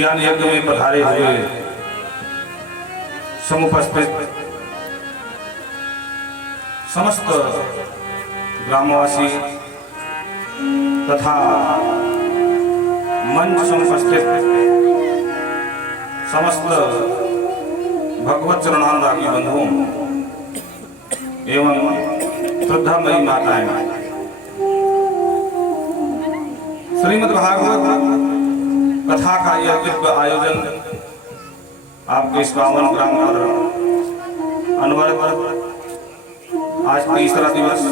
ज्ञान यज्ञ में पधारे हुए समुपस्थित समस्त ग्रामवासी तथा मंच समुपस्थित समस्त भगवत चरणानुरागी बंधुओं एवं श्रद्धामयी माताएं, श्रीमद् भागवत कथा का यह दिव्य आयोजन आपके इस पावन ग्राम पर अनवरत आज तीसरा दिवस।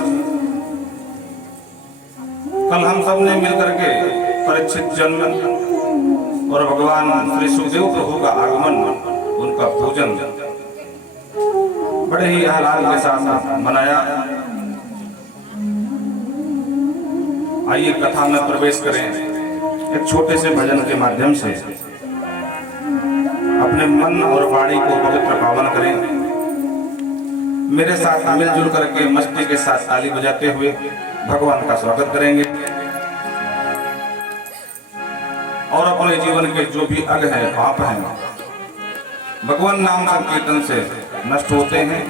कल हम सब ने मिलकर के परीक्षित जन्म और भगवान श्री सुखदेव प्रभु का आगमन, उनका पूजन बड़े ही आह्लाद के साथ मनाया। आइए कथा में प्रवेश करें। एक छोटे से भजन के माध्यम से अपने मन और वाणी को पवित्र पावन करें। मेरे साथ मिलजुल करके मस्ती के साथ ताली बजाते हुए भगवान का स्वागत करेंगे और अपने जीवन के जो भी अग हैं, पाप हैं, भगवान नाम संकीर्तन से नष्ट होते हैं।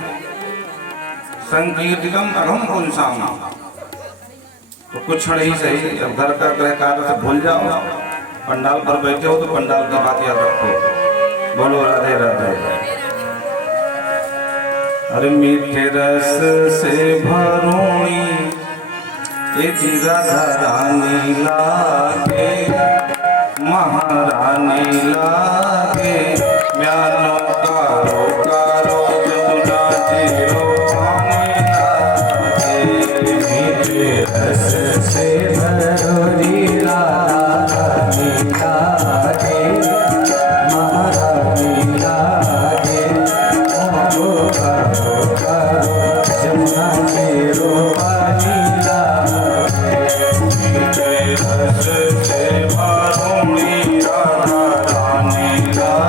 संकीर्तितम अघम पुंसाम, तो कुछ क्षण ही सही, अब घर का गृह कार्य से भूल जाओ, पंडाल पर बैठे हो तो पंडाल की बात याद रखो। बोलो राधे राधे। अरे मीठे रस से भरोणी ये राधा रानी लागे, महारानी लागे, म्यानो कारो कारो जमुना जीरो पानी लागे। मीठे रस से भरोणी राधा रानी लागे, महारानी लागे, मोरो कारो कारो जमुना जीरो पानी लागे। मीठे रस से भरोणी राधा रानी लागे।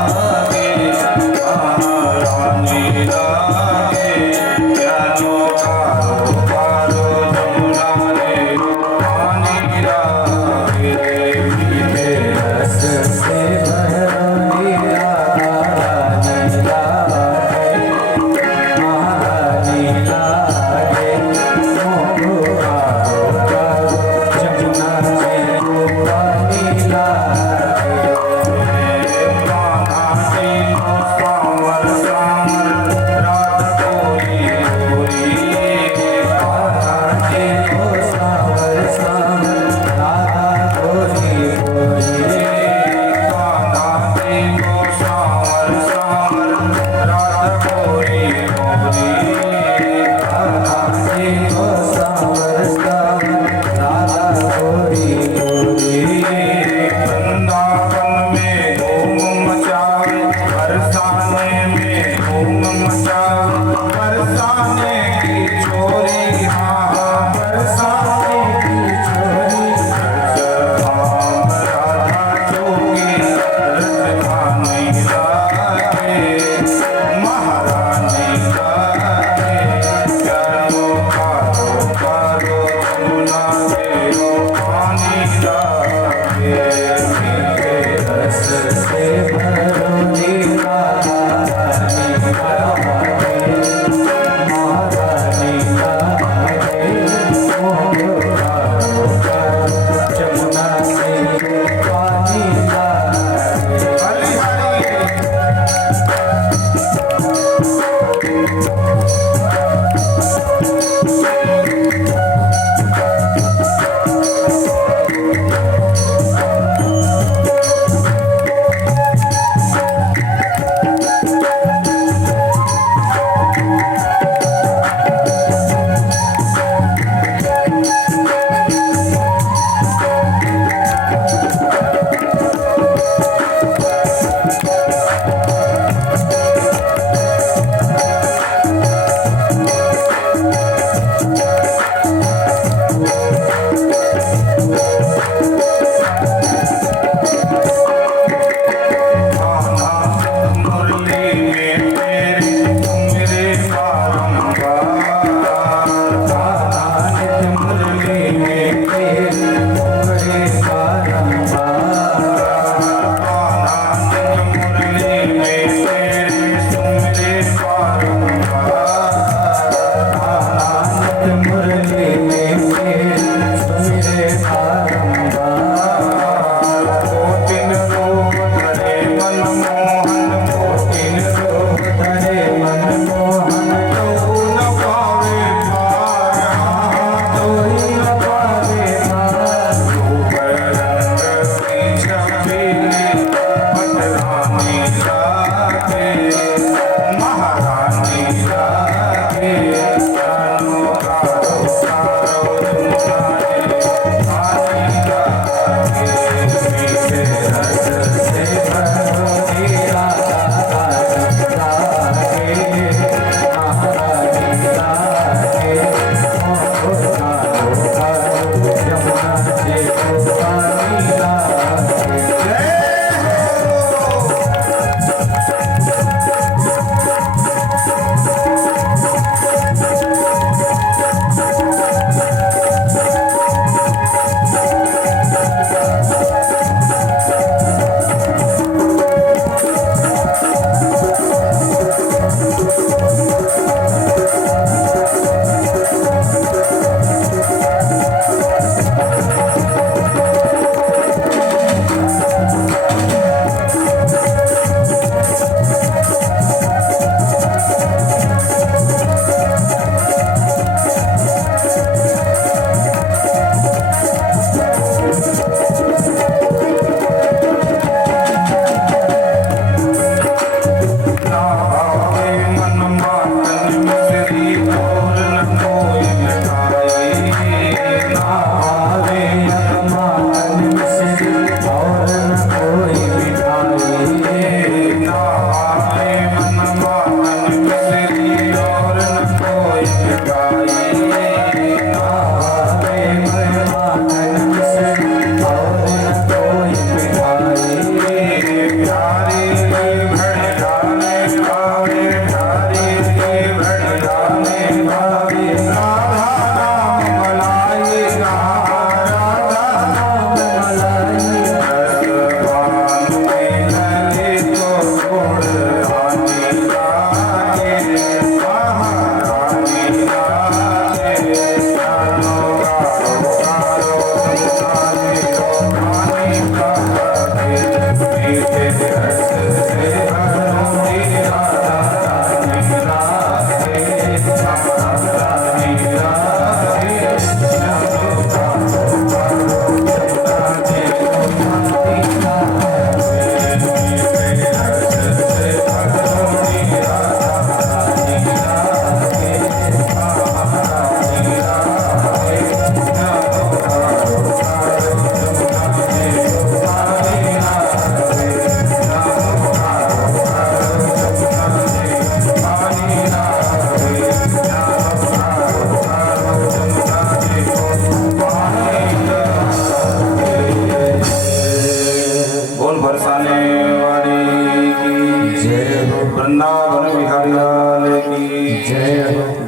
वृंदावन बिहारी लाल की जय।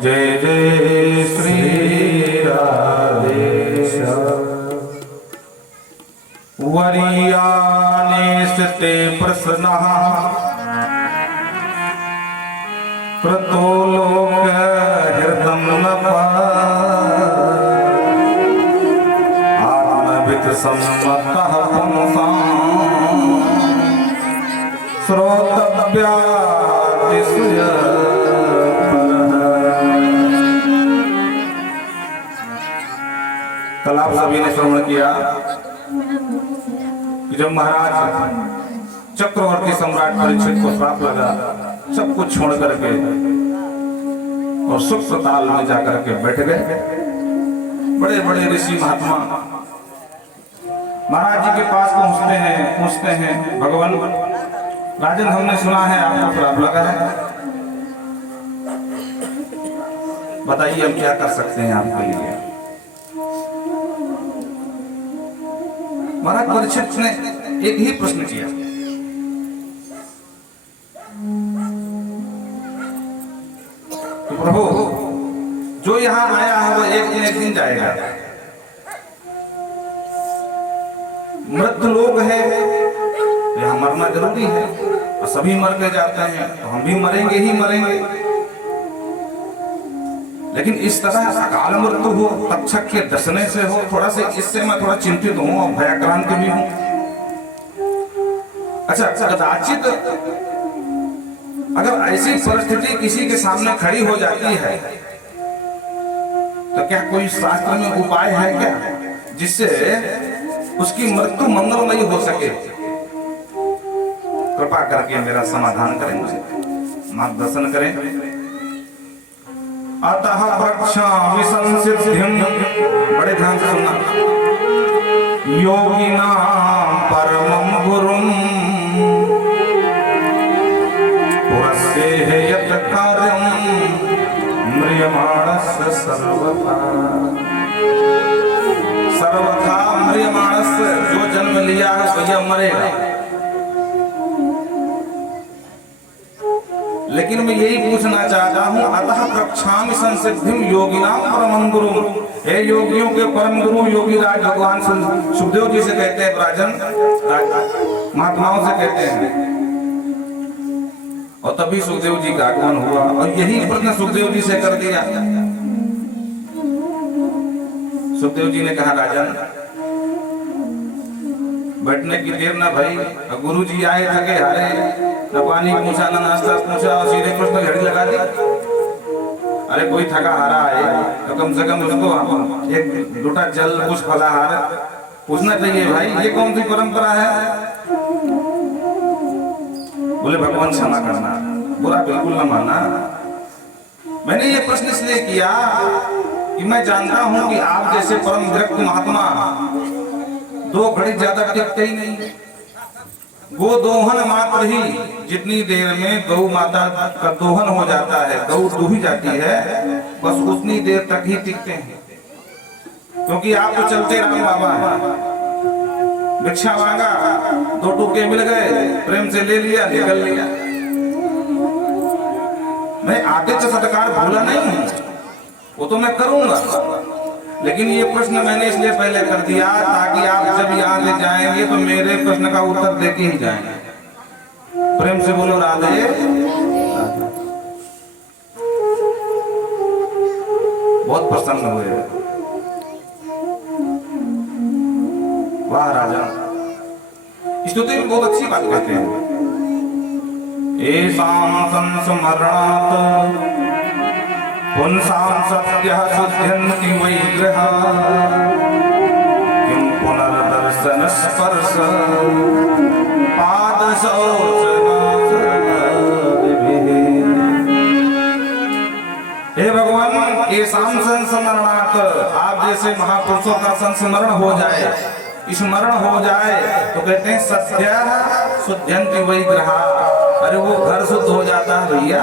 जय जय श्री राधे वरियाने स्ते प्रसन्ना कृतो लोक हृदम आत्मविद सम्मतः पुंसां श्रोतव्यातिशय। कल आप सभी ने श्रवण किया कि जब महाराज चक्रवर्ती सम्राट परीक्षित को श्राप लगा, सब कुछ छोड़ करके और सुख ताल में जाकर के बैठ गए। बड़े बड़े ऋषि महात्मा महाराज जी के पास पूछते हैं भगवान राजन, हमने सुना है आपको श्राप लगा है, बताइए हम क्या कर सकते हैं आपके लिए। महाराज परीक्षित ने एक ही प्रश्न किया, तो प्रभु जो यहां आया है वो एक दिन जाएगा, मृत्यु लोग है, यहां मरना जरूरी है और सभी मर के जाते हैं, तो हम भी मरेंगे ही मरेंगे। लेकिन इस तरह अकाल मृत्यु हो, तक्षक के दसने से हो, थोड़ा से इससे मैं थोड़ा चिंतित हूं और भयाक्रांत भी हूं। अच्छा, कदाचित अगर ऐसी परिस्थिति किसी के सामने खड़ी हो जाती है तो क्या कोई शास्त्र में उपाय है क्या जिससे उसकी मृत्यु मंगलमयी हो सके? कृपा करके मेरा समाधान करें, मुझे मार्गदर्शन करें। अतः प्रक्षामि संसिद्धिं, बड़े ध्यान से सुनना, योगिनां परमं गुरुं पुरस्तेह यत् कार्यं म्रियमाणस्य सर्वथा। सर्वथा म्रियमाणस्य, जो जन्म लिया है वह मरेगा। लेकिन मैं यही पूछना चाहता हूं, अतः प्रक्षामि संसिद्धिं योगिनां परमं गुरुं, हे योगियों के परम गुरु योगी राज भगवान सुखदेव जी से कहते हैं, राजन महात्माओं से कहते हैं। और तभी सुखदेव जी का आगमन हुआ और यही प्रश्न सुखदेव जी से कर दिया। सुखदेव जी ने कहा, राजन बैठने की देर ना भाई, गुरु जी आए थके हारे, न पानी पूछा न नाश्ता पूछा और सीधे प्रश्न घड़ी लगा दी। अरे कोई थका हारा है तो कम से कम उसको एक लोटा जल कुछ फलाहार पूछना चाहिए भाई, ये कौन सी परंपरा है? बोले भगवान क्षमा करना, बुरा बिल्कुल न मानना। मैंने ये प्रश्न इसलिए किया कि मैं जानता हूं कि आप जैसे परम विरक्त महात्मा 2 घड़ी ज्यादा टिकते ही नहीं। गो दोहन मात्र ही, जितनी देर में गौ माता का दोहन हो जाता है, गौ दूही जाती है, बस उतनी देर तक ही टिकते हैं। क्योंकि आप तो चलते राम बाबा हैं, भिक्षा मांगा 2 टूके मिल गए, प्रेम से ले लिया, निकल लिया। मैं आतिथ्य सत्कार भूला नहीं हूं, वो तो मैं करूंगा, लेकिन ये प्रश्न मैंने इसलिए पहले कर दिया ताकि आप जब यहाँ ले जाएंगे तो मेरे प्रश्न का उत्तर देके ही जाएंगे। प्रेम से बोलो राधे। बहुत प्रसन्न हुए। वाह राजा, स्तुति में बहुत अच्छी बात कहते हैं। एसां संस्मरणात् पुंसां सत्यः शुद्ध्यन्ति वैग्रहा किं पुनर्दर्शन स्पर्श पादशौचनादिभिः। हे भगवान, एसां संस्मरणात्, आप जैसे महापुरुषों का संस्मरण हो जाए, स्मरण हो जाए तो कहते हैं सत्यः शुद्ध्यन्ति वैग्रहा। अरे वो घर शुद्ध हो जाता है भैया।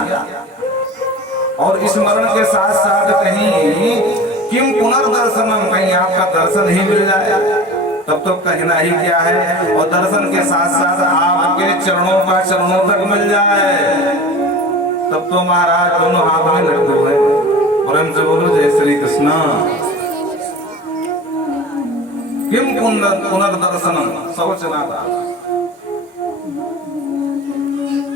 और स्मरण के साथ साथ कहीं किम पुनर्दर्शनम, कहीं आपका दर्शन ही मिल जाए तब तो कहना ही क्या है। और दर्शन के साथ साथ आपके चरणों का चरणों तक मिल जाए तब तो महाराज दोनों हाथ में लड्डू है। प्रेम से बोलो जय श्री कृष्ण। किम पुनर्दर्शनम शौचनादा।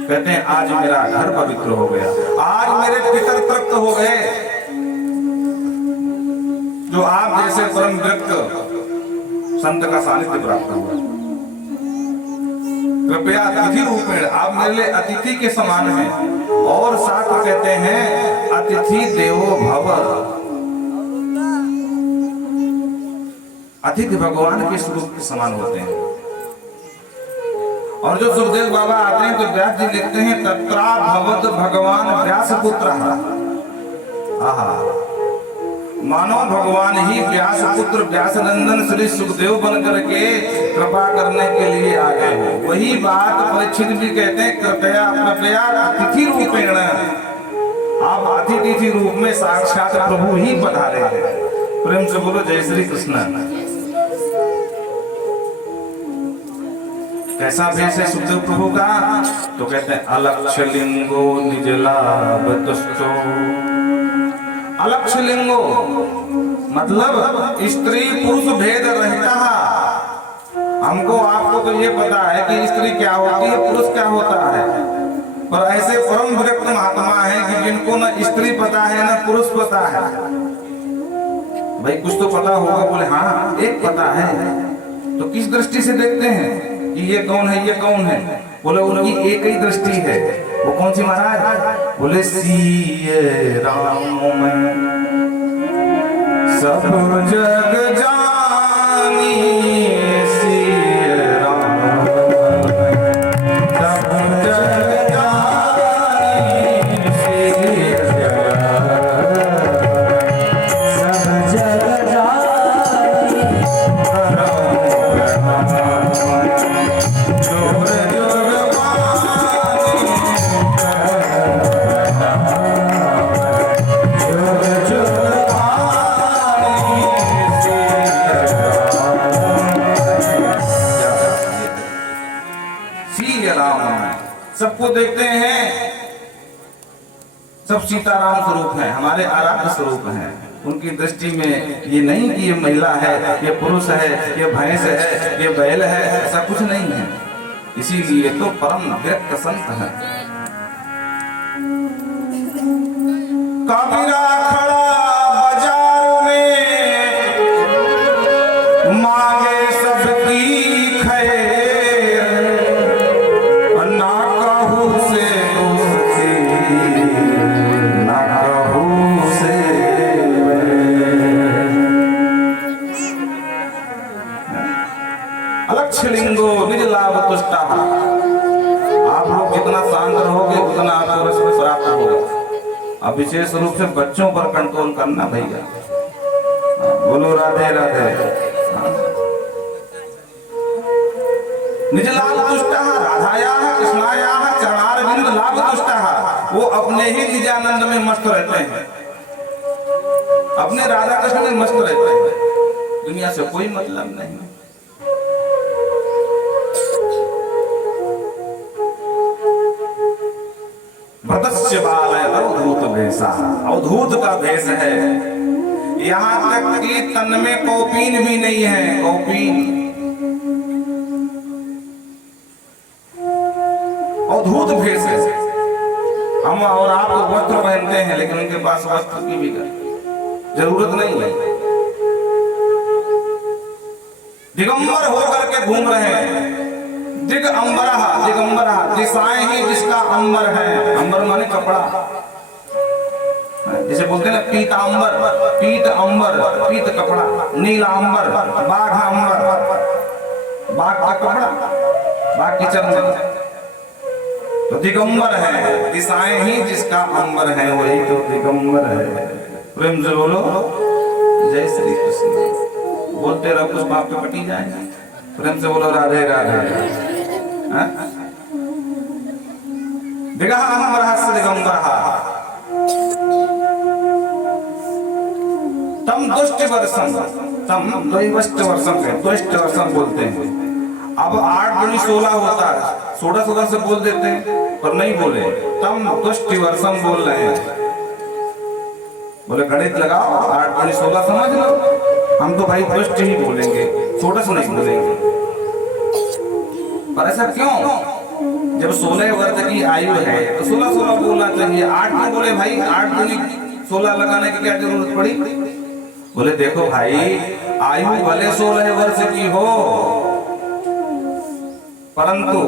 कहते हैं आज मेरा घर पवित्र हो गया, आज मेरे पितर तृप्त हो गए, जो आप जैसे परम विरक्त संत का सानिध्य प्राप्त हुआ। कृपया अतिथि रूपेण आप मेरे लिए अतिथि के समान हैं। और साथ कहते हैं अतिथि देवो भव, अतिथि भगवान के स्वरूप के समान होते हैं। और जो सुखदेव बाबा आते हैं तो व्यास जी लिखते हैं तत्रा भवत भगवान व्यास पुत्र। आहा, मानो भगवान ही व्यास पुत्र व्यास नंदन श्री सुखदेव बन करके कृपा करने के लिए आ गए हो। वही बात परीक्षित भी कहते हैं कृपया कृपया अतिथि रूपेण, आप अतिथि रूप में साक्षात प्रभु ही पधारे हैं। प्रेम से बोलो जय श्री कृष्ण। कैसा भेष है सुखदेव प्रभु का? तो कहते हैं अलक्ष्य लिंगो निज लाभ तुष्टो। अलक्ष्य लिंगो मतलब स्त्री पुरुष भेद रहता है। हमको आपको तो ये पता है कि स्त्री क्या होती है, पुरुष क्या होता है, पर ऐसे परम विरक्त महात्मा हैं कि जिनको न स्त्री पता है न पुरुष पता है। भाई कुछ तो पता होगा। बोले हाँ एक पता है। तो किस दृष्टि से देखते हैं कि ये कौन है ये कौन है? बोले उनकी एक ही दृष्टि है। वो कौन सी महाराज? बोले सीए राम में सब जग जानी, सीए राम सब जग जानी, सीए सब जग जानी, सबको देखते हैं, सब सीताराम स्वरूप हैं, हमारे आराध्य स्वरूप हैं। उनकी दृष्टि में ये नहीं कि ये महिला है, ये पुरुष है, ये भैंस है, ये बैल है, ऐसा कुछ नहीं है। इसीलिए तो परम व्यक्त संत है। कबीरा खड़ा बाजार में मांगे सबकी खैर, ना कहू से ना कहू से। अलक्ष्य लिंगो निज लाभ तुष्टा। आप लोग जितना शांत रहोगे उतना आपको रस में प्राप्त होगा। अब विशेष रूप से बच्चों पर कंट्रोल करना भैया। बोलो राधे राधे। निज लाभ तुष्टा राधाया कृष्णाया चरणारविंद लाभ तुष्टा। वो अपने ही निजानंद में मस्त रहते हैं, अपने राधा कृष्ण में मस्त रहते हैं, दुनिया से कोई मतलब नहीं। भरतस्य बाल है अवधूत भेषा, अवधूत का भेष है। यहाँ तक कि तन में कौपीन भी नहीं है, कौपीन अवधूत भेष है। हम और आप तो वस्त्र पहनते हैं, लेकिन उनके पास वस्त्र की भी जरूरत नहीं है। दिगंबर होकर के घूम रहे हैं। दिगंबरा दिगंबरा, दिशाएं ही जिसका अंबर है। अंबर माने कपड़ा, जिसे बोलते हैं ना पीतांबर, पीत अंबर, पीत कपड़ा, नीला अंबर, बाघ अंबर, बाघ का कपड़ा, बाघ की चमड़ी। तो दिगंबर है, दिशाएं ही जिसका अंबर है, वही तो दिगंबर है। प्रेम से बोलो जय श्री कृष्ण। बोलते रहो कुछ बाप पे पटी जाएंगे। प्रेम से बोलो राधे राधे। दिगंबरः तम दुष्ट वर्षम, तम द्वैवष्ट वर्षम है, द्वैष्ट वर्षम बोलते हैं। अब 8 दूनी 16 होता है, 16 से बोल देते हैं। पर नहीं बोले, तम तुष्टि वर्षम बोल रहे हैं। बोले गणित लगाओ, 8 दूनी 16 समझ लो। हम तो भाई तुष्टि ही बोलेंगे, षोडश नहीं बोलेंगे। पर ऐसा क्यों? जब 16 वर्ष की आयु है तो 16 बोलना चाहिए। 8 क्यों बोले भाई? 8 दूनी 16 लगाने की क्या जरूरत पड़ी? बोले देखो भाई, आयु भले 16 वर्ष की हो, परंतु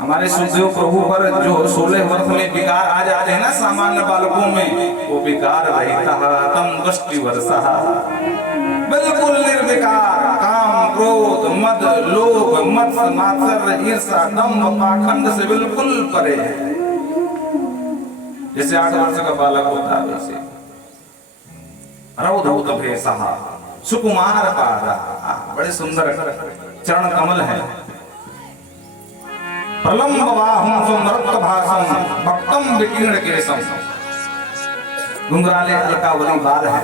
हमारे सुखदेव प्रभु पर जो 16 वर्ष में विकार आ जाते हैं ना सामान्य बालकों में, वो विकार रहता तम दृष्टि वर्षा, बिल्कुल निर्विकार, काम क्रोध मद लोभ मत्सर मात्सर्य ईर्षा दंभ पाखंड से बिल्कुल परे है। जैसे 8 वर्ष का बालक होता है वैसे रौद्र भेषः सुकुमार पादा, बड़े सुंदर चरण कमल है। प्रलंब बाहुं सुंदरत्व भासं भक्तम विकीर्ण केशम, घुंघराले अलकावली बाल है।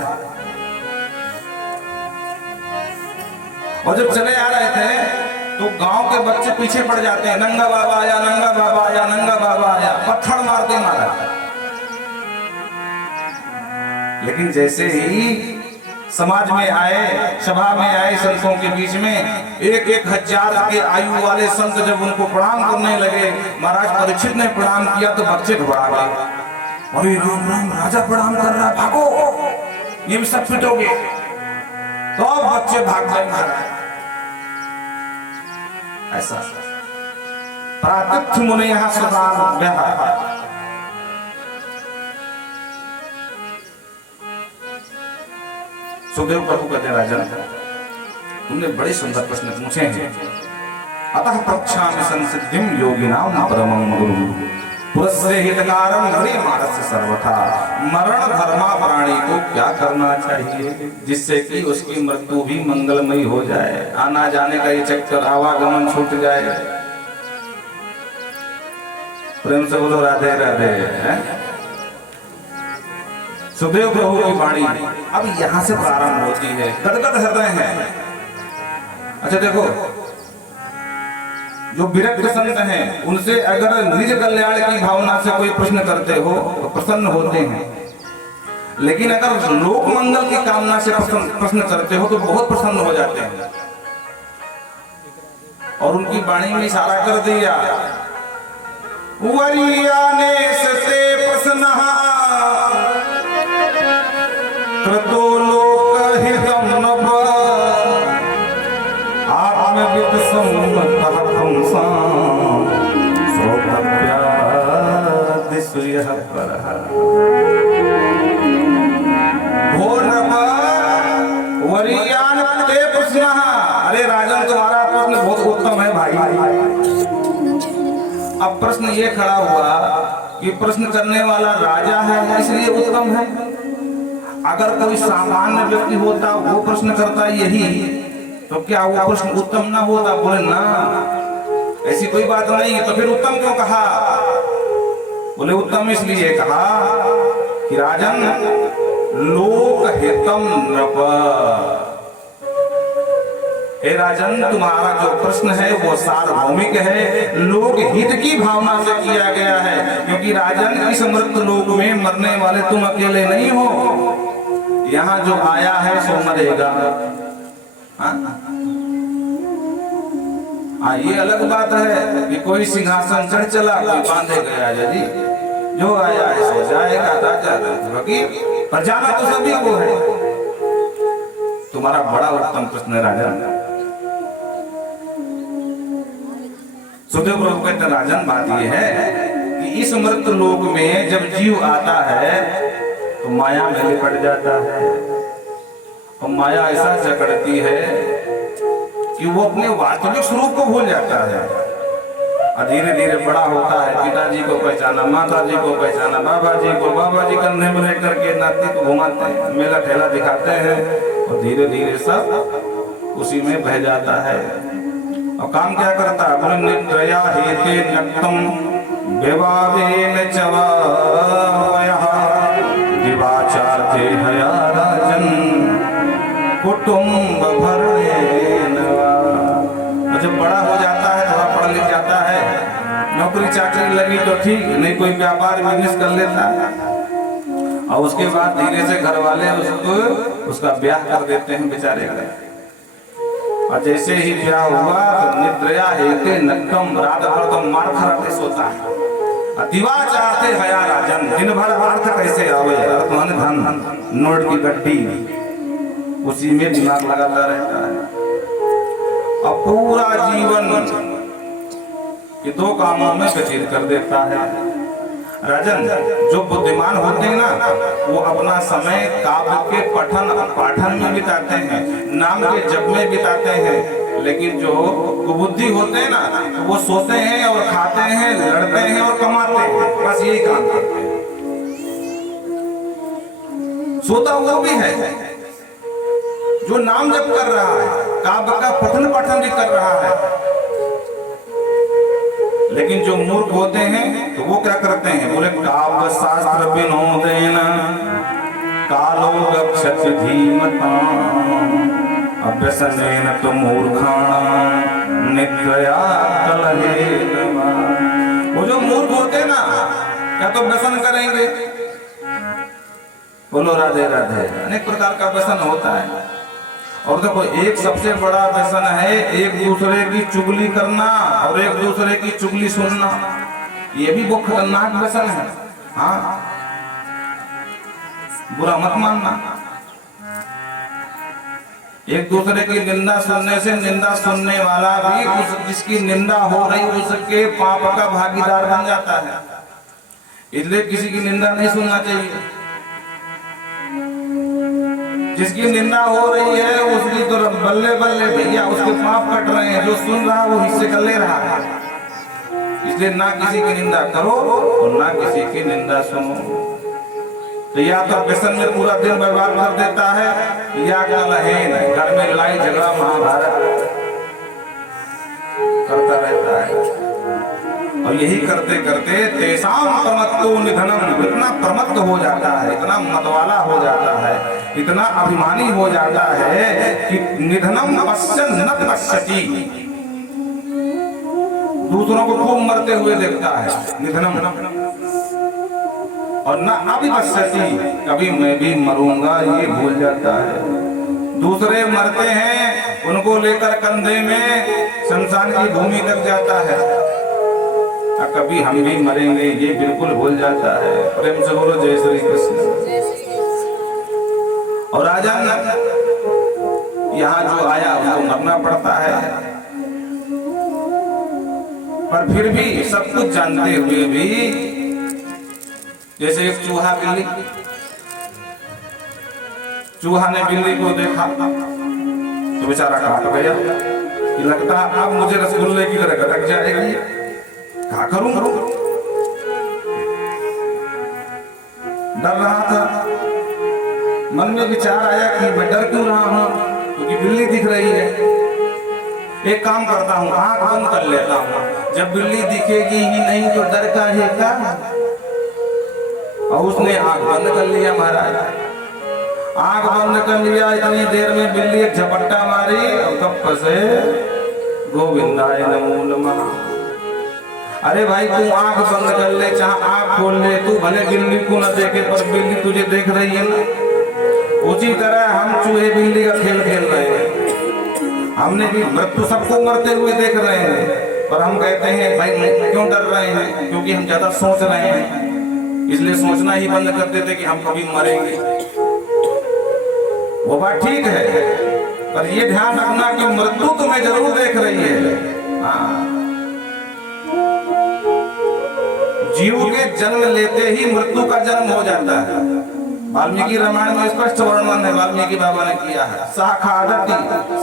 और जब चले आ रहे थे तो गांव के बच्चे पीछे पड़ जाते हैं, नंगा बाबा आया, नंगा बाबा आया, नंगा बाबा आया, पत्थर मारते मारा। लेकिन जैसे ही समाज में आए, सभा में आए, संतों के बीच में 1,000 के आयु वाले संत जब उनको प्रणाम करने लगे, महाराज परीक्षित ने प्रणाम किया तो बच्चे घबरा गए। अरे राम राम, राजा प्रणाम कर रहा, भागो, ये भी सब पिटोगे। तो बच्चे भाग गए महाराज। ऐसा प्रातः मुने यहाँ सदा सुखदेव प्रभु कहते हैं, राजन तुमने बड़े सुंदर प्रश्न पूछे हैं। अतः प्रक्षामि संसिद्धिं योगिनां परमं गुरुं पुरस्से हितकारं गरीयमाणस्य सर्वथा। मरण धर्मा प्राणी को क्या करना चाहिए जिससे कि उसकी मृत्यु भी मंगलमयी हो जाए, आना जाने का ये चक्कर आवागमन छूट जाए। प्रेम से बोलो राधे राधे। सुखदेव प्रभु की वाणी अब यहां से प्रारंभ होती है, गदगद हृदय है। अच्छा देखो, जो विरक्त संत हैं उनसे अगर निज कल्याण की भावना से कोई प्रश्न करते हो तो प्रसन्न होते हैं, लेकिन अगर लोक मंगल की कामना से प्रश्न करते हो तो बहुत प्रसन्न हो जाते हैं। और उनकी वाणी में इशारा कर दिया, वरियाने सते प्रसन्नः क्रतो लोकहितं नभ आत्मवित् सम्मतः पुंसां श्रोतव्याद् सूर्यः परः। भो नभ वरीयान् ते प्रश्नः। अरे राजन, तुम्हारा प्रश्न बहुत उत्तम है भाई। अब प्रश्न ये खड़ा हुआ कि प्रश्न करने वाला राजा है इसलिए उत्तम है। अगर कोई सामान्य व्यक्ति होता वो प्रश्न करता यही, तो क्या वो प्रश्न उत्तम ना होता? बोले ना, ऐसी कोई बात नहीं है। तो फिर उत्तम क्यों कहा? बोले उत्तम इसलिए कहा कि राजन लोक हितम नृप। हे राजन, तुम्हारा जो प्रश्न है वो सार्वभौमिक है, लोक हित की भावना से किया गया है। क्योंकि राजन, इस मृत लोक में मरने वाले तुम अकेले नहीं हो, यहाँ जो आया है सो मरेगा। ये अलग बात है कि कोई सिंहासन चढ़ चला, कोई बांधे गया, यदि जो आया है सो जाएगा, राजा फकीर, पर जाना तो सभी को है। तुम्हारा बड़ा उत्तम प्रश्न है राजन। सुखदेव प्रभु कहते राजन, बात यह है कि इस मृत लोक में जब जीव आता है तो माया में लिपट जाता है, और माया ऐसा जकड़ती है कि वो अपने वास्तविक स्वरूप को भूल जाता है। और धीरे धीरे बड़ा होता है, पिताजी को पहचाना, माताजी को पहचाना, बाबा जी कंधे में लेकर के नाती को घुमाते हैं, मेला ठेला दिखाते हैं, और धीरे धीरे सब उसी में बह जाता है। और काम क्या करता है? निद्रया हेते नक्तम विवावेन चवायः दिवाचार्थे हया राजन कुटुंब भरणेन। जब बड़ा हो जाता है, थोड़ा पढ़ लिख जाता है, नौकरी चाकरी लगी तो ठीक, नहीं कोई व्यापार बिजनेस कर लेता है। और उसके बाद धीरे से घर वाले उसका ब्याह कर देते हैं बेचारे का। और जैसे ही ब्याह हुआ तो निद्रया हेते नक्कम, रात भर तो मार खराते सोता है। दिवा चाहते हया राजन, दिन भर अर्थ कैसे आवे, अर्थ माने धन, नोट की गड्डी, उसी में दिमाग लगाता रहता है। अब पूरा जीवन ये दो कामों में व्यतीत कर देता है। राजन, जो बुद्धिमान होते हैं ना, वो अपना समय काव्य के पाठन में बिताते हैं, नाम के जप में बिताते हैं। लेकिन जो कुबुद्धि होते हैं ना, वो सोते हैं और खाते हैं, लड़ते हैं और कमाते हैं, बस यही काम करते हैं। सोता हुआ भी है जो नाम जप कर रहा है, काव्य का पठन पाठन भी कर रहा है। लेकिन जो मूर्ख होते हैं तो वो क्या करते हैं, बोले काव्य शास्त्र विनोदेन कालो गच्छति धीमताम् अभ्यसनेन तो मूर्खाणां निद्रया कलहेन। वो जो मूर्ख होते हैं ना, या तो व्यसन करेंगे, बोलो राधे राधे, अनेक प्रकार का व्यसन होता है। और देखो, एक सबसे बड़ा व्यसन है एक दूसरे की चुगली करना और एक दूसरे की चुगली सुनना। ये भी बहुत खतरनाक व्यसन है। हाँ, बुरा मत मानना। एक दूसरे की निंदा सुनने से निंदा सुनने वाला भी जिसकी निंदा हो रही उसके पाप का भागीदार बन जाता है। इसलिए किसी की निंदा नहीं सुनना चाहिए। जिसकी निंदा हो रही है उसकी तो बल्ले बल्ले भैया, उसके पाप कट रहे हैं। जो सुन रहा है वो हिस्से कर ले रहा है। इसलिए ना किसी की निंदा करो और ना किसी की निंदा सुनो। तो या तो व्यसन में पूरा दिन बर्बाद कर देता है, या कलहेन, घर में लड़ाई झगड़ा महाभारत करता रहता है। और यही करते करते तेसाम प्रमत्तो निधनम, इतना प्रमत्त हो जाता है, इतना मतवाला हो जाता है, इतना अभिमानी हो जाता है कि निधनम पश्यन् न पश्यति, दूसरों को खूब मरते हुए देखता है निधनम, और न अभिपश्यति, कभी मैं भी मरूंगा ये भूल जाता है। दूसरे मरते हैं, उनको लेकर कंधे में शमशान की भूमि तक जाता है, कभी हम भी मरेंगे ये बिल्कुल भूल जाता है। प्रेम से बोलो जय श्री कृष्ण। और राजा यहाँ जो आया उसको मरना पड़ता है, पर फिर भी सब कुछ जानते हुए भी, जैसे एक चूहा बिल्ली, चूहा ने बिल्ली को देखा तो बेचारा काट गया। लगता अब मुझे रसगुल्ले की तरह कटक जाएगी, क्या करूं? डर रहा था, मन में विचार आया कि मैं डर क्यों रहा हूं, क्योंकि बिल्ली दिख रही है। एक काम करता हूं, आंख बंद कर लेता हूं, जब बिल्ली दिखेगी ही नहीं तो डर का है क्या? और उसने आंख बंद कर लिया महाराज। आंख बंद कर लिया, इतनी देर में बिल्ली एक झपट्टा मारी और कब से गोविंदाय नमो नमः। अरे भाई, तू आंख बंद कर ले चाहे आंख खोल ले, तू भले बिल्ली को न देखे पर बिल्ली तुझे देख रही है ना। उसी तरह हम चूहे बिल्ली का खेल खेल रहे हैं। हमने भी मृत्यु सबको मरते हुए देख रहे हैं, पर हम कहते हैं भाई क्यों डर रहे हैं? क्योंकि हम ज्यादा सोच रहे हैं, इसलिए सोचना ही बंद कर देते कि हम कभी मरेंगे। वो बात ठीक है, पर ये ध्यान रखना कि मृत्यु तुम्हें जरूर देख रही है। हाँ, जीव के जन्म लेते ही मृत्यु का जन्म हो जाता है। वाल्मीकि रामायण में स्पष्ट वर्णन है, वाल्मीकि बाबा ने किया है। सह खादति,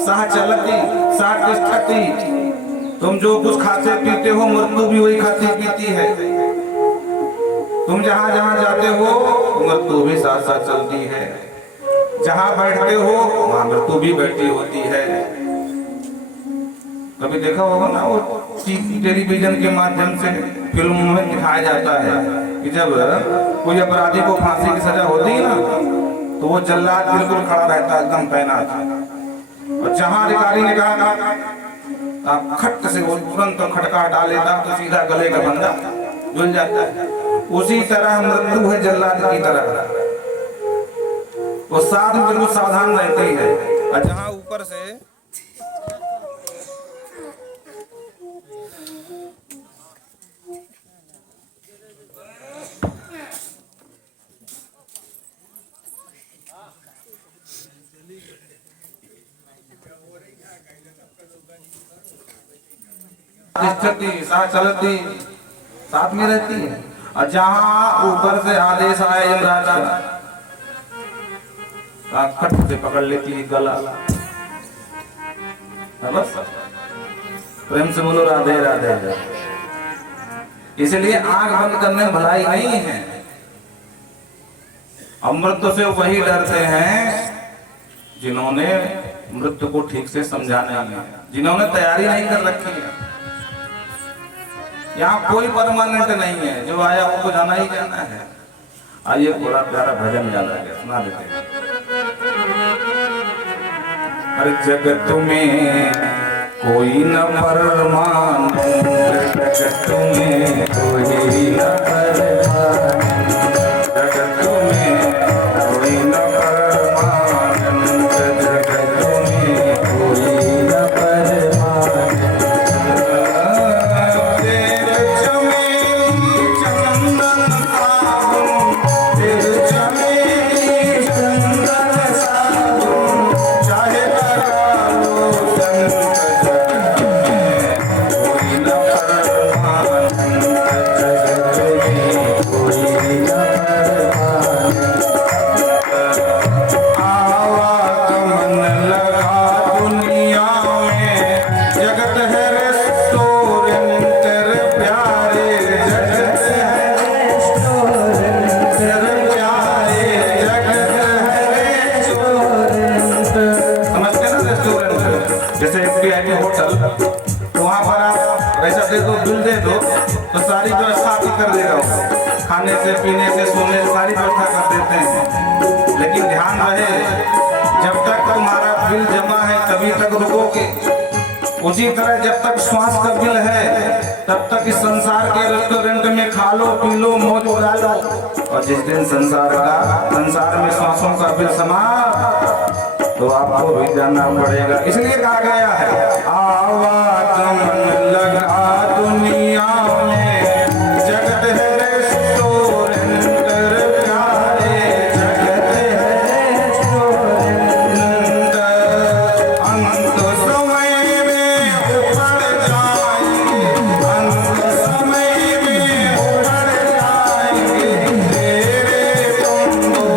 सह चलति, सह तिष्ठति। तुम जो कुछ खाते पीते हो मृत्यु भी वही खाती पीती है। तुम जहां जहां जाते हो मृत्यु भी साथ साथ चलती है। जहां बैठते हो वहां मृत्यु भी बैठी होती है। कभी देखा होगा ना, वो टेलीविजन के माध्यम से फिल्मों में दिखाया जाता है कि जब कोई अपराधी को फांसी की सजा होती है ना, तो वो जल्लाद बिल्कुल खड़ा रहता है एकदम तैनात। और जहां अधिकारी ने कहा आप खट से वो तुरंत खटका डालेगा तो सीधा गले का बंदा जुल जाता है। उसी तरह मृत्यु है जल्लाद की तरह, वो साथ में बिल्कुल सावधान रहती है। और जहां ऊपर से चलती साथ में रहती है। और जहां ऊपर से आदेश आए यमराज का, खट से पकड़ लेती है गला। बस प्रेम से बोलो राधे राधे। इसलिए आंख बंद करने में भलाई नहीं है। अमृत से वही डरते हैं जिन्होंने मृत्यु को ठीक से समझा नहीं है, जिन्होंने तैयारी नहीं कर रखी है। यहाँ कोई परमानेंट नहीं है, जो आया वो तो जाना ही जाना है। आइए बड़ा प्यारा भजन याद आ गया, सुना देते हैं। हर जगत में कोई न परमानेंट, जगत में कोई न परमानेंट, जगत में कोई न परमानेंट, जगत में कोई न परमानेंट। जैसे VIP होटल, तो वहाँ पर आप पैसा दे दो, बिल दे दो, तो सारी व्यवस्था भी कर देगा वो। खाने से पीने से सोने से सारी व्यवस्था कर देते हैं। लेकिन ध्यान रहे, जब तक तुम्हारा बिल जमा है तभी तक रुकोगे। उसी तरह जब तक श्वास का बिल है तब तक इस संसार के रेस्टोरेंट में खा लो पी लो मौज उड़ा लो। और जिस दिन संसार में श्वासों का बिल समा तो आपको भी जाना पड़ेगा। इसलिए कहा गया है आवागमन लगा दुनिया में, जगत है रेस्टोरेंट प्यारे, जगत है रेस्टोरेंट। अंत समय में उखड़ जाएंगे, अंत समय में उखड़ जाएंगे तेरे तुम दो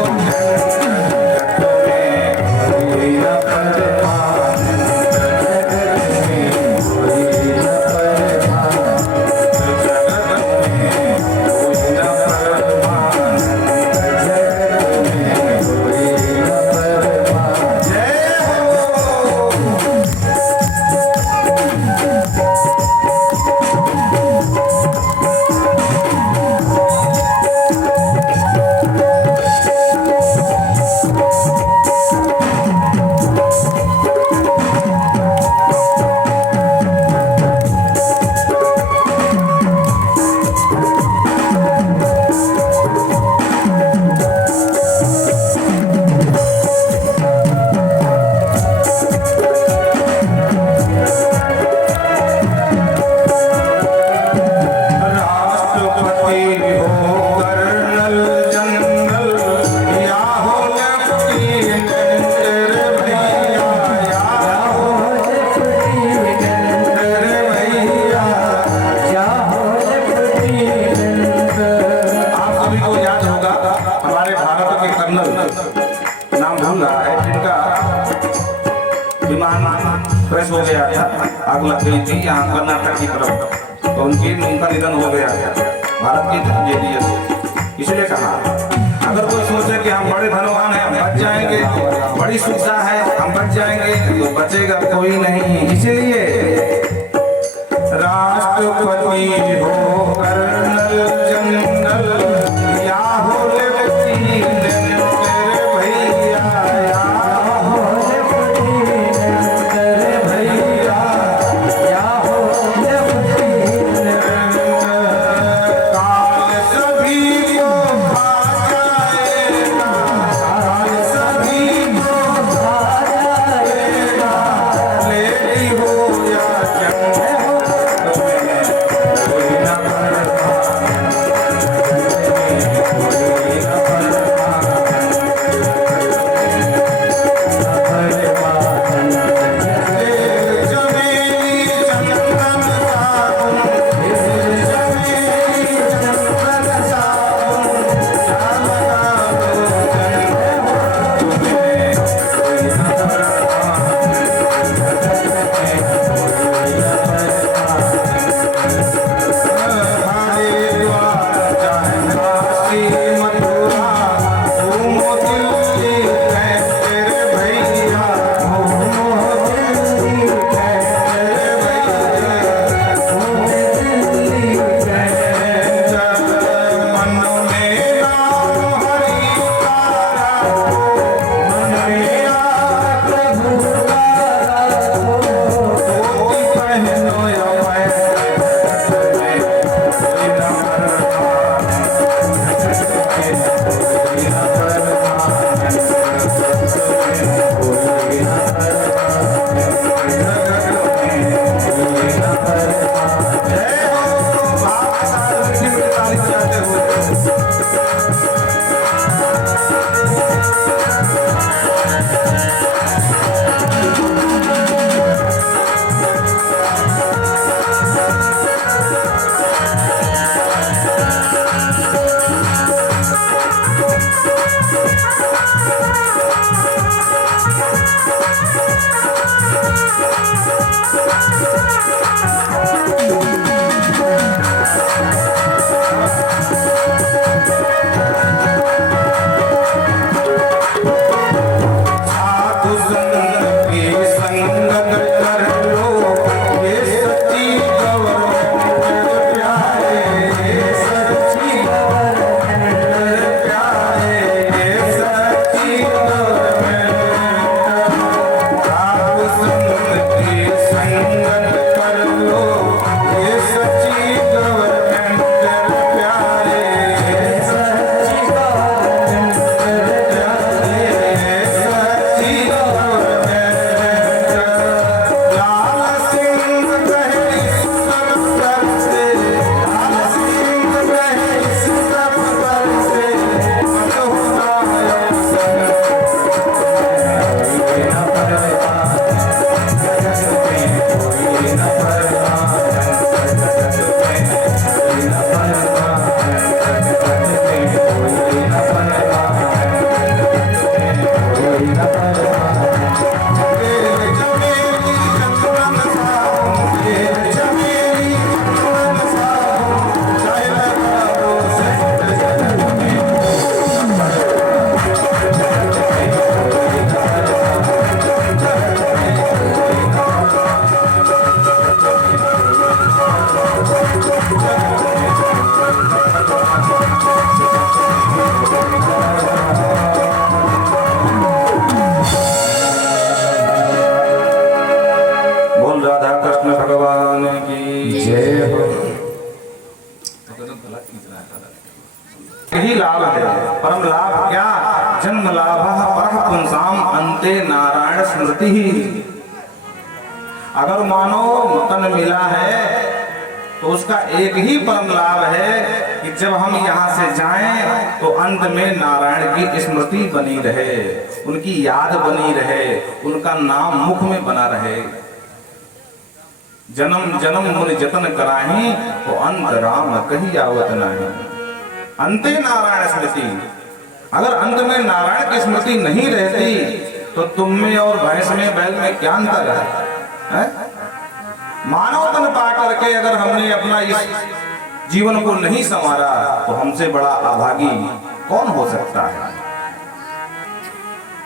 क्रैश हो गया था, आग लग गई थी यहाँ कर्नाटक की तरफ, तो उनका निधन हो गया था भारत की JDS। इसलिए कहा अगर कोई सोचे कि हम बड़े धनवान हैं, हम बच जाएंगे, बड़ी सुविधा है हम बच जाएंगे, तो बचेगा कोई नहीं। इसीलिए राष्ट्रपति हो कर्नल जनरल या हो भैया यही लाभ है। परम लाभ क्या? जन्म लाभ परः पुंसाम अंते नारायण स्मृति ही। अगर मानो तन मिला है तो उसका एक ही परम लाभ है कि जब हम यहाँ से जाएं तो अंत में नारायण की स्मृति बनी रहे, उनकी याद बनी रहे, उनका नाम मुख में बना रहे। जन्म जन्म मुनि जतन कराही तो अंत राम कही आवत नहीं। अंते नारायण स्मृति। अगर अंत में नारायण की स्मृति नहीं रहती तो तुम में और भैंस में बैल में क्या अंतर है? मानव तन पा करके अगर हमने अपना इस जीवन को नहीं संवारा तो हमसे बड़ा अभागी कौन हो सकता है?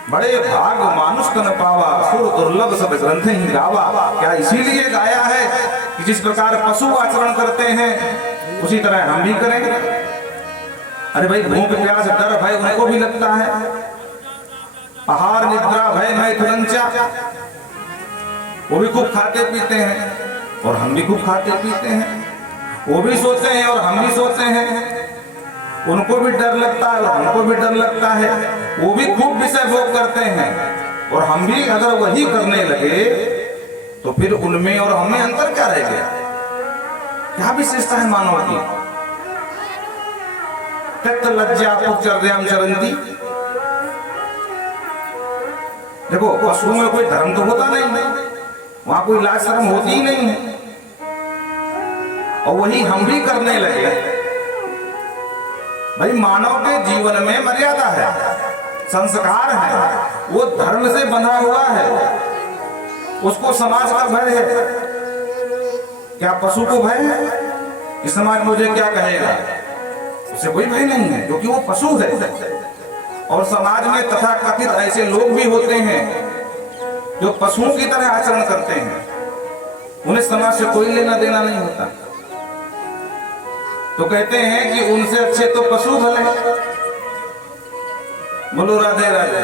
बड़े भाग मानुष तन पावा, सुर दुर्लभ सब ग्रंथ ही गावा। क्या इसीलिए गाया है कि जिस प्रकार पशु आचरण करते हैं उसी तरह हम भी करेंगे? अरे भाई, भूख प्यास डर भय उनको भी लगता है। आहार निद्रा भय मैं तुरंचा, वो भी खूब खाते पीते हैं और हम भी खूब खाते पीते हैं। वो भी सोते हैं और हम भी सोते हैं। उनको भी डर लगता है और हमको भी डर लगता है। वो भी खूब विषय भोग करते हैं और हम भी अगर वही करने लगे तो फिर उनमें और हमें अंतर क्या रह गया? क्या विशेषता है मानव की? त्यक्त लज्जा पुचर्याम चरंती। देखो, पशुओं में कोई धर्म तो होता नहीं है, वहां कोई लाज शर्म होती ही नहीं है, और वही हम भी करने लगे। भाई, मानव के जीवन में मर्यादा है, संस्कार है, वो धर्म से बंधा हुआ है, उसको समाज का भय है। क्या पशु को भय है कि समाज मुझे क्या कहेगा? उसे कोई भय नहीं है क्योंकि वो पशु है। और समाज में तथा कथित ऐसे लोग भी होते हैं जो पशुओं की तरह आचरण करते हैं, उन्हें समाज से कोई लेना देना नहीं होता। तो कहते हैं कि उनसे अच्छे तो पशु भले। बोलो राधे राधे।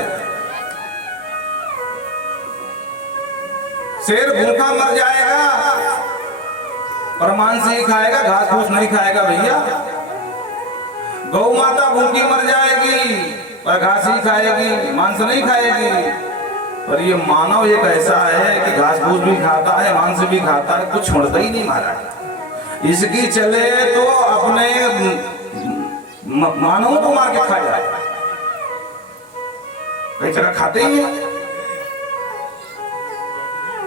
शेर भूखा मर जाएगा पर मांस ही खाएगा, घास फूस नहीं खाएगा भैया। गौ माता भूखी मर जाएगी पर घास ही खाएगी, मांस नहीं खाएगी। पर ये मानव एक ऐसा है कि घास फूस भी खाता है, मांस भी खाता है, कुछ छोड़ता ही नहीं महाराज। इसकी चले तो अपने मानवों को मार के खा जाए, कई जगह खाते ही है।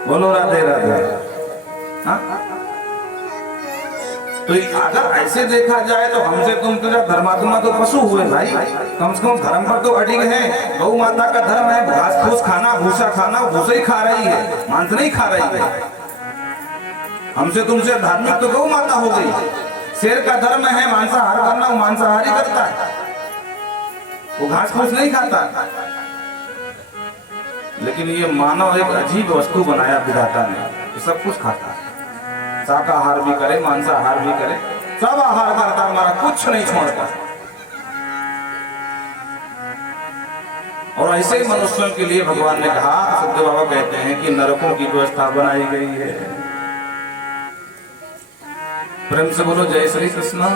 बोलो राधे राधे। हाँ, तो अगर ऐसे देखा जाए तो हमसे तुम तो धर्मात्मा तो पशु हुए भाई। कम से कम धर्म पर तो अडिग है। गौ माता का धर्म है घास फूस खाना, भूसा खाना, भूसा ही खा रही है, मांस नहीं खा रही है। हमसे तुमसे धार्मिक तो गौ माता हो गई। शेर का धर्म है मांसाहार करना, वो मांसाहारी करता है, वो घास फूस नहीं खाता। लेकिन ये मानव एक अजीब वस्तु बनाया विधाता ने, ये सब कुछ खाता है। शाकाहार भी करे, मांसाहार भी करे, सब आहार करता, हमारा कुछ नहीं छोड़ता। और ऐसे ही मनुष्यों के लिए भगवान ने कहा, सत्य बाबा कहते हैं कि नरकों की व्यवस्था बनाई गई है। प्रेम से बोलो जय श्री कृष्ण।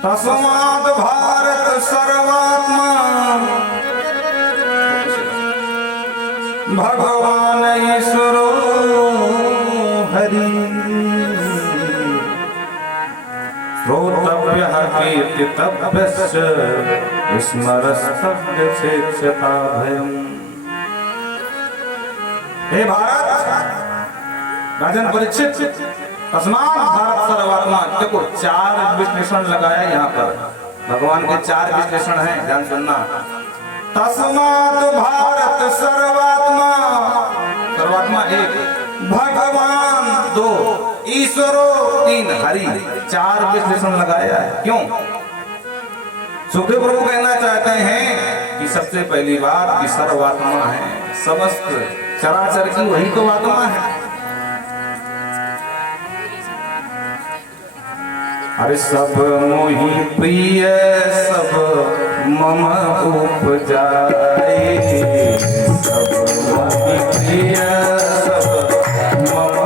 तस्मात् भारत सर्वात्मा भगवान ईश्वरो हरि श्रोतव्यः कीर्तितव्यश्च स्मरस्तव्य चेक्षता भयम्। हे भारत, राजन परीक्षित, तस्मात् भारत सर्वात्मा। देखो, 4 विशेषण लगाया यहाँ पर, भगवान के 4 विशेषण हैं, ध्यान सुनना। तस्मात् भारत सर्वात्मा, सर्वात्मा 1, भगवान 2, ईश्वरो 3, हरि 4 विशेषण लगाया है। क्यों? सुखदेव प्रभु कहना चाहते हैं कि सबसे पहली बात कि सर्वात्मा है, समस्त चराचर की वही तो आत्मा है। अरे सब मोहि प्रिय सब मम उपजाए, सब मोहि प्रिय सब मम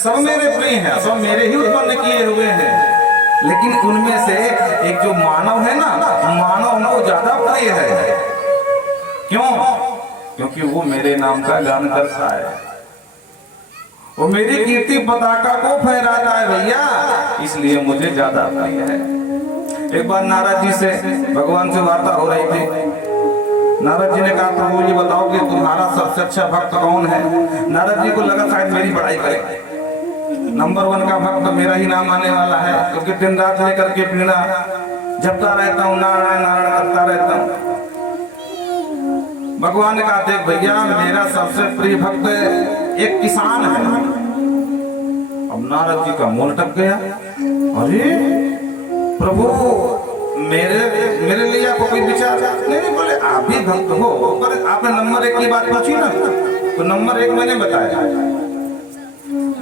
सब मेरे प्रिय हैं, सब मेरे ही उत्पन्न किए हुए हैं, लेकिन उनमें से एक जो मानव है ना, मानव उनको ज्यादा प्रिय है। क्यों? क्योंकि वो मेरे नाम का गान करता है, वो मेरी कीर्ति पताका को फहराता है भैया, इसलिए मुझे ज्यादा प्रिय है। एक बार नारद जी से भगवान से वार्ता हो रही थी। नारद जी ने कहा प्रभु ये बताओ कि तुम्हारा सबसे अच्छा भक्त कौन है? नारद जी को लगा शायद मेरी बड़ाई करे, नंबर 1 का भक्त मेरा ही नाम आने वाला है, क्योंकि दिन रात लेकर के पीड़ा जपता रहता हूँ, नारायण नारायण करता रहता हूँ। भगवान ने कहा देख भैया, मेरा सबसे प्रिय भक्त एक किसान है। अब नारद जी का मुंह लटक गया, अरे प्रभु मेरे लिए आपको कोई विचार नहीं? बोले आप भी भक्त हो, पर आपने नंबर 1 की बात पूछी ना, तो नंबर 1 मैंने बताया।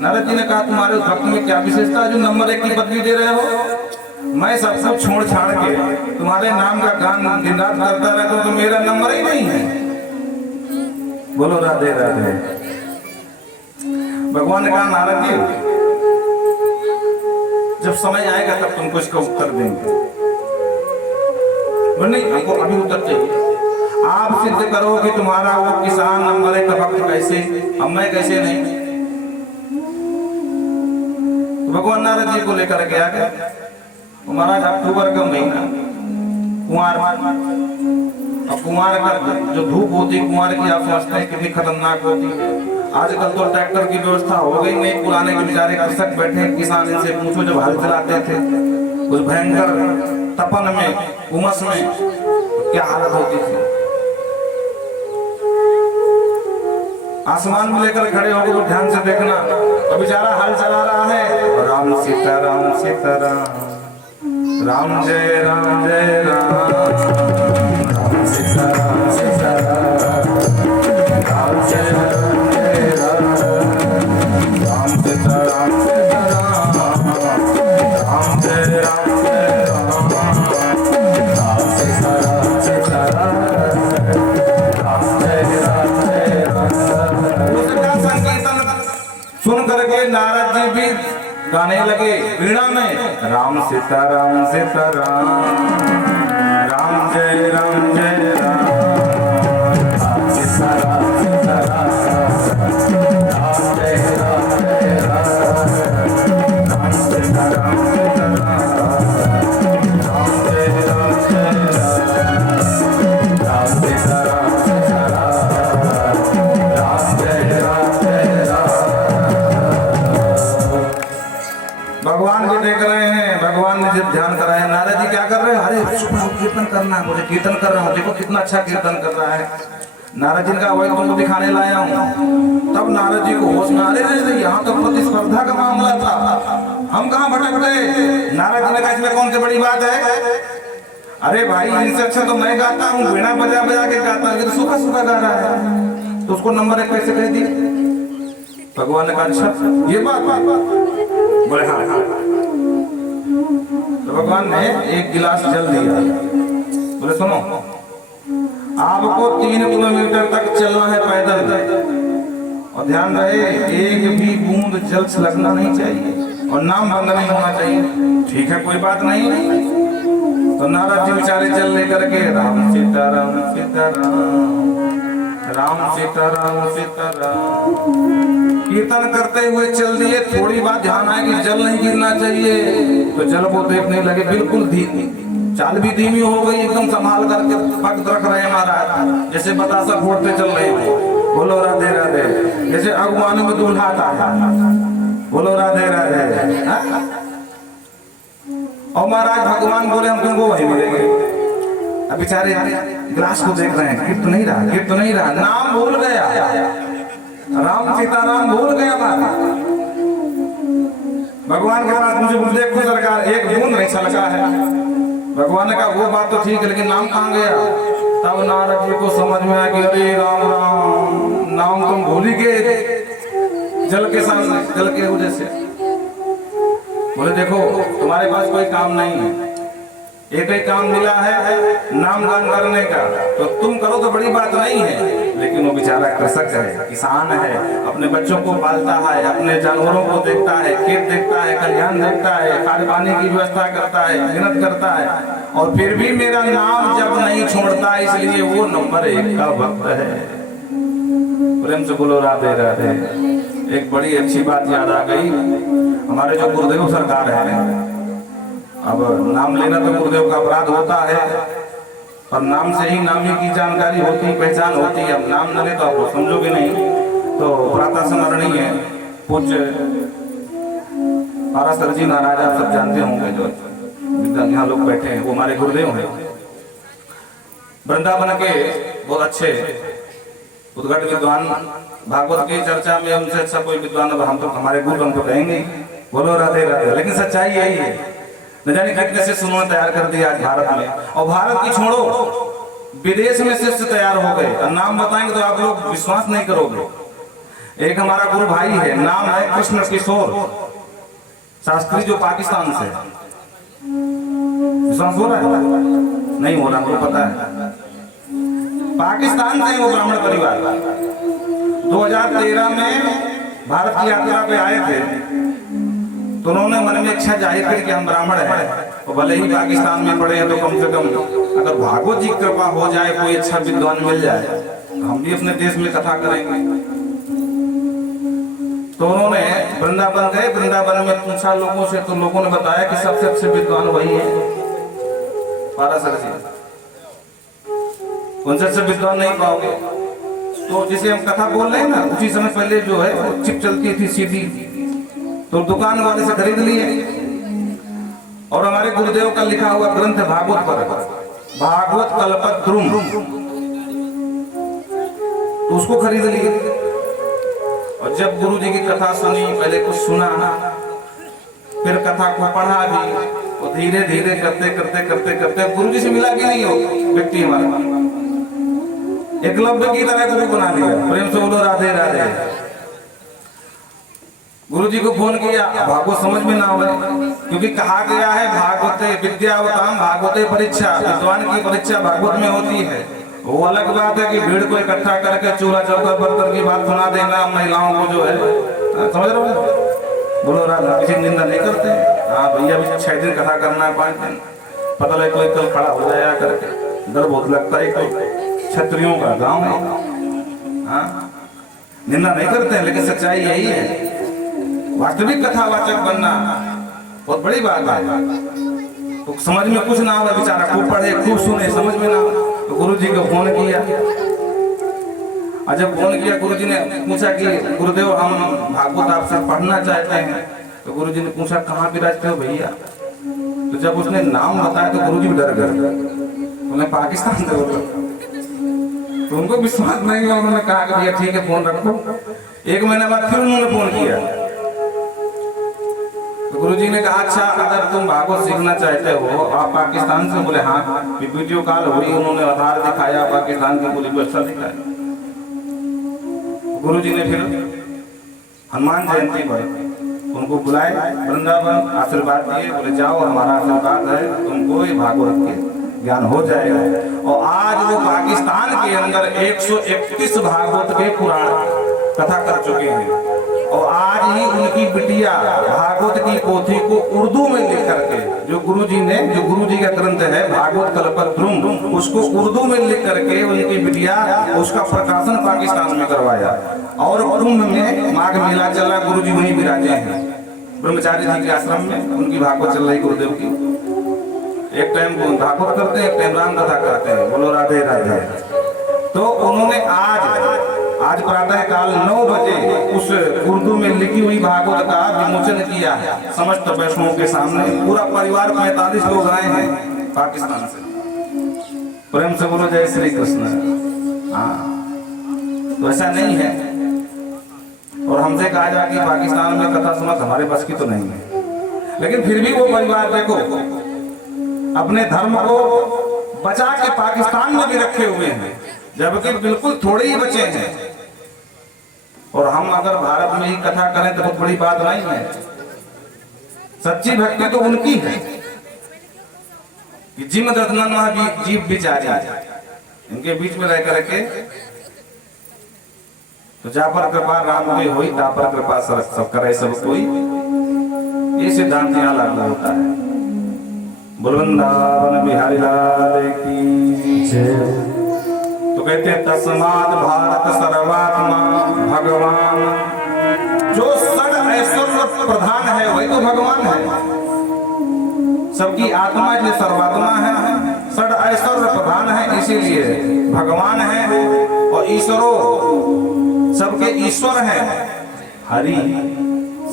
नारद जी ने कहा तुम्हारे उस भक्त में क्या विशेषता है जो नंबर 1 की पदवी दे रहे हो? मैं सब कुछ छोड़ छाड़ के तुम्हारे नाम का गान दिन रात करता रहता हूं, तो मेरा नंबर ही नहीं है। बोलो राधे राधे। भगवान ने कहा नारद जी जब समय आएगा तब तुमको इसका उत्तर देंगे। नहीं, हमको अभी उत्तर चाहिए। आप सिद्ध करो कि तुम्हारा वो किसान नंबर 1 का भक्त कैसे, अब मैं कैसे नहीं। तो भगवान नारद जी को लेकर के आ गया। महाराज अक्टूबर का महीना, कुंवार, अब कुंवार का जो धूप होती है कुंवार की, आप समझते हैं कितनी खतरनाक होती है। आजकल तो ट्रैक्टर की व्यवस्था हो गई नहीं, पुराने के बेचारे कृषक बैठे किसान, इनसे पूछो जब हल चलाते थे उस भयंकर तपन में, उमस में क्या हालत होती थी। आसमान में लेकर खड़े होकर तो ध्यान से देखना, तो बेचारा हल चला रहा है, राम सीताराम सीताराम, राम जय राम जय राम, राम सीताराम सीताराम, राम जय राम जय राम, राम सीताराम सीताराम, राम जय राम जय राम, राम सीताराम सीताराम, राम जय राम जय राम। उसका संकीर्तन सुन करके नारद जी भी गाने लगे वीणा में, राम सीताराम सीताराम, राम जय राम जय राम, राम सीताराम सीताराम, राम जय राम जय राम, राम सीताराम सीताराम, राम जय राम जय राम, राम सीताराम सीताराम, राम जय राम जय राम। भगवान जी देख रहे हैं, भगवान ने जब ध्यान कराया, नारद जी क्या कर रहे हैं? अरे कीर्तन करना है मुझे, कीर्तन कर रहा हूँ, देखो कितना अच्छा कीर्तन कर रहा है। नारद जी का वही तुमको दिखाने लाया हूँ। तब नारद जी को होश में आ रहे, यहाँ तो प्रतिस्पर्धा का मामला था, हम कहाँ भटक गए। नारद जी ने कहा इसमें कौन सी बड़ी बात है? अरे भाई इनसे अच्छा तो मैं गाता हूँ, वीणा बजा बजा के गाता हूँ, ये तो सूखा सूखा गा रहा है, तो उसको नंबर 1 कैसे कह दिया? भगवान ने कहा अच्छा ये बात, बोले हाँ हाँ। तो भगवान ने एक गिलास जल दिया, बोले सुनो आपको 3 किलोमीटर तक चलना है पैदल, और ध्यान रहे एक भी बूंद जल छलकना नहीं चाहिए और नाम बंद नहीं होना चाहिए। ठीक है कोई बात नहीं। तो नारद जी बेचारे चल लेकर के राम सीताराम सीताराम, राम सीताराम सीताराम कीर्तन करते हुए चल दिए। थोड़ी बात ध्यान आए कि जल नहीं गिरना चाहिए, तो जल को देखने लगे, बिल्कुल धीमी, चाल भी धीमी हो गई, एकदम संभाल करके भक्त रख रहे हैं महाराज, जैसे बतासा फोड़ते चल रहे हो। बोलो राधे राधे। जैसे अगवानी में दूल्हा आता है, बोलो राधे राधे। और महाराज भगवान बोले हम तुमको वही मिलेंगे। अब बेचारे गिलास को देख रहे हैं, गिर तो नहीं रहा, गिर तो नहीं रहा, नाम भूल गया, राम सीताराम भूल गया। भगवान के पास मुझे देखो सरकार एक बूंद नहीं छलका है। भगवान ने कहा वो बात तो ठीक है, लेकिन नाम कहाँ गया? तब नारद जी को समझ में आया कि अरे राम राम, नाम तुम भूल ही गए जल के सामने, जल के वजह से। बोले देखो तुम्हारे पास कोई काम नहीं है, एक ही काम मिला है नाम गान करने का, तो तुम करो तो बड़ी बात नहीं है, लेकिन वो बेचारा कृषक है, किसान है, अपने बच्चों को पालता है, अपने जानवरों को देखता है, खेत देखता है, खलिहान देखता है, खाने पानी की व्यवस्था करता है, मेहनत करता है, और फिर भी मेरा नाम जब नहीं छोड़ता, इसलिए वो नंबर 1 का भक्त है। प्रेम से बोलो राधे राधे। एक बड़ी अच्छी बात याद आ गई, हमारे जो गुरुदेव सरकार है, अब नाम लेना तो गुरुदेव का अपराध होता है, पर नाम से ही नामी की जानकारी होती, पहचान होती है। अब नाम न ले तो आप समझोगे नहीं, तो प्रातः स्मरणीय है पूज्य पारासर जी महाराज, आप सब जानते होंगे, जो यहाँ लोग बैठे हैं वो हमारे गुरुदेव हैं। वृंदावन के बहुत अच्छे उद्घट विद्वान, भागवत की चर्चा में उनसे अच्छा कोई विद्वान अब हम तो हमारे गुरु हम तो कहेंगे, बोलो राधे राधे। लेकिन सच्चाई यही है, न जाने कितने शिष्य उन्होंने तैयार कर दिया आज भारत में, और भारत की छोड़ो विदेश में शिष्य तैयार हो गए। और नाम बताएंगे तो आप लोग विश्वास नहीं करोगे। एक हमारा गुरु भाई है, नाम है कृष्ण किशोर शास्त्री, जो पाकिस्तान से। विश्वास हो रहा है? नहीं हो रहा, मुझे पता है। पाकिस्तान से वो ब्राह्मण परिवार 2013 में भारत की यात्रा पे आए थे, तो उन्होंने मन में इच्छा जाहिर करी कि हम ब्राह्मण हैं, तो भले ही पाकिस्तान में पड़े हैं तो कम से कम अगर भागवत जी कृपा हो जाए, कोई अच्छा विद्वान मिल जाए, तो हम भी अपने देश में कथा करेंगे। तो उन्होंने वृंदावन गए, वृंदावन में पूछा लोगों से, तो लोगों ने बताया कि सबसे अच्छे विद्वान वही है पारासर जी, उनसे अच्छे विद्वान नहीं पाओगे। तो जिसे हम कथा बोल रहे हैं ना, उसी समय पहले जो है वो चिप चलती थी सीधी, तो दुकान वाले से खरीद लिए, और हमारे गुरुदेव का लिखा हुआ ग्रंथ भागवत पर, भागवत कल्पद्रुम, तो उसको खरीद लिए। और जब गुरु जी की कथा सुनी, पहले कुछ सुना, फिर कथा को पढ़ा भी, और धीरे धीरे करते करते करते करते गुरु जी से मिला कि नहीं हो व्यक्ति हमारा, एकलव्य की तरह गुरु बना लिया। प्रेम से बोलो राधे राधे। गुरु जी को फोन किया, भागवत समझ में ना आवे, क्योंकि कहा गया है भागवते विद्यावताम भागवते परीक्षा, विद्वान की परीक्षा भागवत में होती है। वो अलग बात है कि भीड़ को इकट्ठा करके चूल्हा चौका बर्तन की बात सुना देना महिलाओं को, जो है समझ रहे हो, बोलो राधा, किसी निंदा नहीं करते। हाँ भैया भी 6 दिन कथा करना है, 5 दिन, पता लगे कोई कल खड़ा हो जाया करके, डर बहुत लगता है, कोई क्षत्रियों का गांव है। हाँ निंदा नहीं करते हैं, लेकिन सच्चाई यही है, वास्तविक कथावाचक बनना बहुत बड़ी बात है। तो समझ में कुछ ना हो, बेचारा खूब पढ़े खूब सुने, समझ में ना, तो गुरु जी को फोन किया। और जब फोन किया, गुरु जी ने पूछा कि गुरुदेव हम भागवत आपसे पढ़ना चाहते हैं। तो गुरु जी ने पूछा कहाँ विराजते हो भैया? तो जब उसने नाम बताया तो गुरु जी डर गए, उन्हें पाकिस्तान से बोला, तो उनको विश्वास नहीं हुआ। उन्होंने कहा कि भैया ठीक है फोन रखो। 1 महीने बाद फिर उन्होंने फोन किया, तो गुरुजी ने कहा अच्छा अगर तुम भागवत सीखना चाहते हो आप पाकिस्तान से? बोले हाँ। वीडियो कॉल हुई, उन्होंने आधार दिखाया, पाकिस्तान की पूरी व्यवस्था दिखाई। गुरुजी ने फिर हनुमान जयंती पर उनको बुलाए वृंदावन, आशीर्वाद दिए, बोले जाओ हमारा आशीर्वाद है, तुमको ये भागवत के ज्ञान हो जाएगा। और आज वो पाकिस्तान के अंदर 131 भागवत के पुराण कथा कर चुके हैं, और आज ही उनकी बिटिया भागवत की पोथी को उर्दू में लिख करके, जो गुरुजी ने, जो गुरुजी का ग्रंथ है भागवत कल्पद्रुम, उसको उर्दू में लिख करके उनकी बिटिया उसका प्रकाशन पाकिस्तान में करवाया। और कुंभ में माघ मेला चला, गुरुजी वहीं विराजे हैं ब्रह्मचारी जी के आश्रम में, उनकी भागवत चल रही गुरुदेव की। एक टाइम भागवत करते हैं, एक टाइम राम कथा करते हैं, बोलो राधे राधे। तो उन्होंने आज प्रातः काल 9 बजे उस उर्दू में लिखी हुई भागवत का विमोचन किया है समस्त वैष्णवों के सामने। पूरा परिवार 45 लोग आए हैं पाकिस्तान से। प्रेम से बोलो जय श्री कृष्ण। हाँ तो ऐसा नहीं है, और हमसे कहा जाए कि पाकिस्तान में कथा सुना, हमारे बस की तो नहीं है, लेकिन फिर भी वो परिवार देखो अपने धर्म को बचा के पाकिस्तान में भी रखे हुए हैं, जबकि बिल्कुल थोड़े ही बचे हैं। और हम अगर भारत में ही कथा करें तो बहुत बड़ी बात नहीं है। सच्ची भक्ति तो उनकी है, कि जिम रत्नन जीव बिचारी, इनके बीच में रह करके तो जा पर कृपा राम में हुई, ता पर कृपा सब करे सब कोई, ये सिद्धांत यहाँ लागू होता है। वृंदावन बिहारी लाल की जय। तो कहते हैं तस्मात् भारत सर्वात्मा भगवान, जो षड ऐश्वर्य प्रधान है वही तो भगवान है। सबकी आत्मा इसलिए सर्वात्मा है, षड ऐश्वर्य प्रधान है इसीलिए भगवान है। और ईश्वरो सबके ईश्वर है, हरि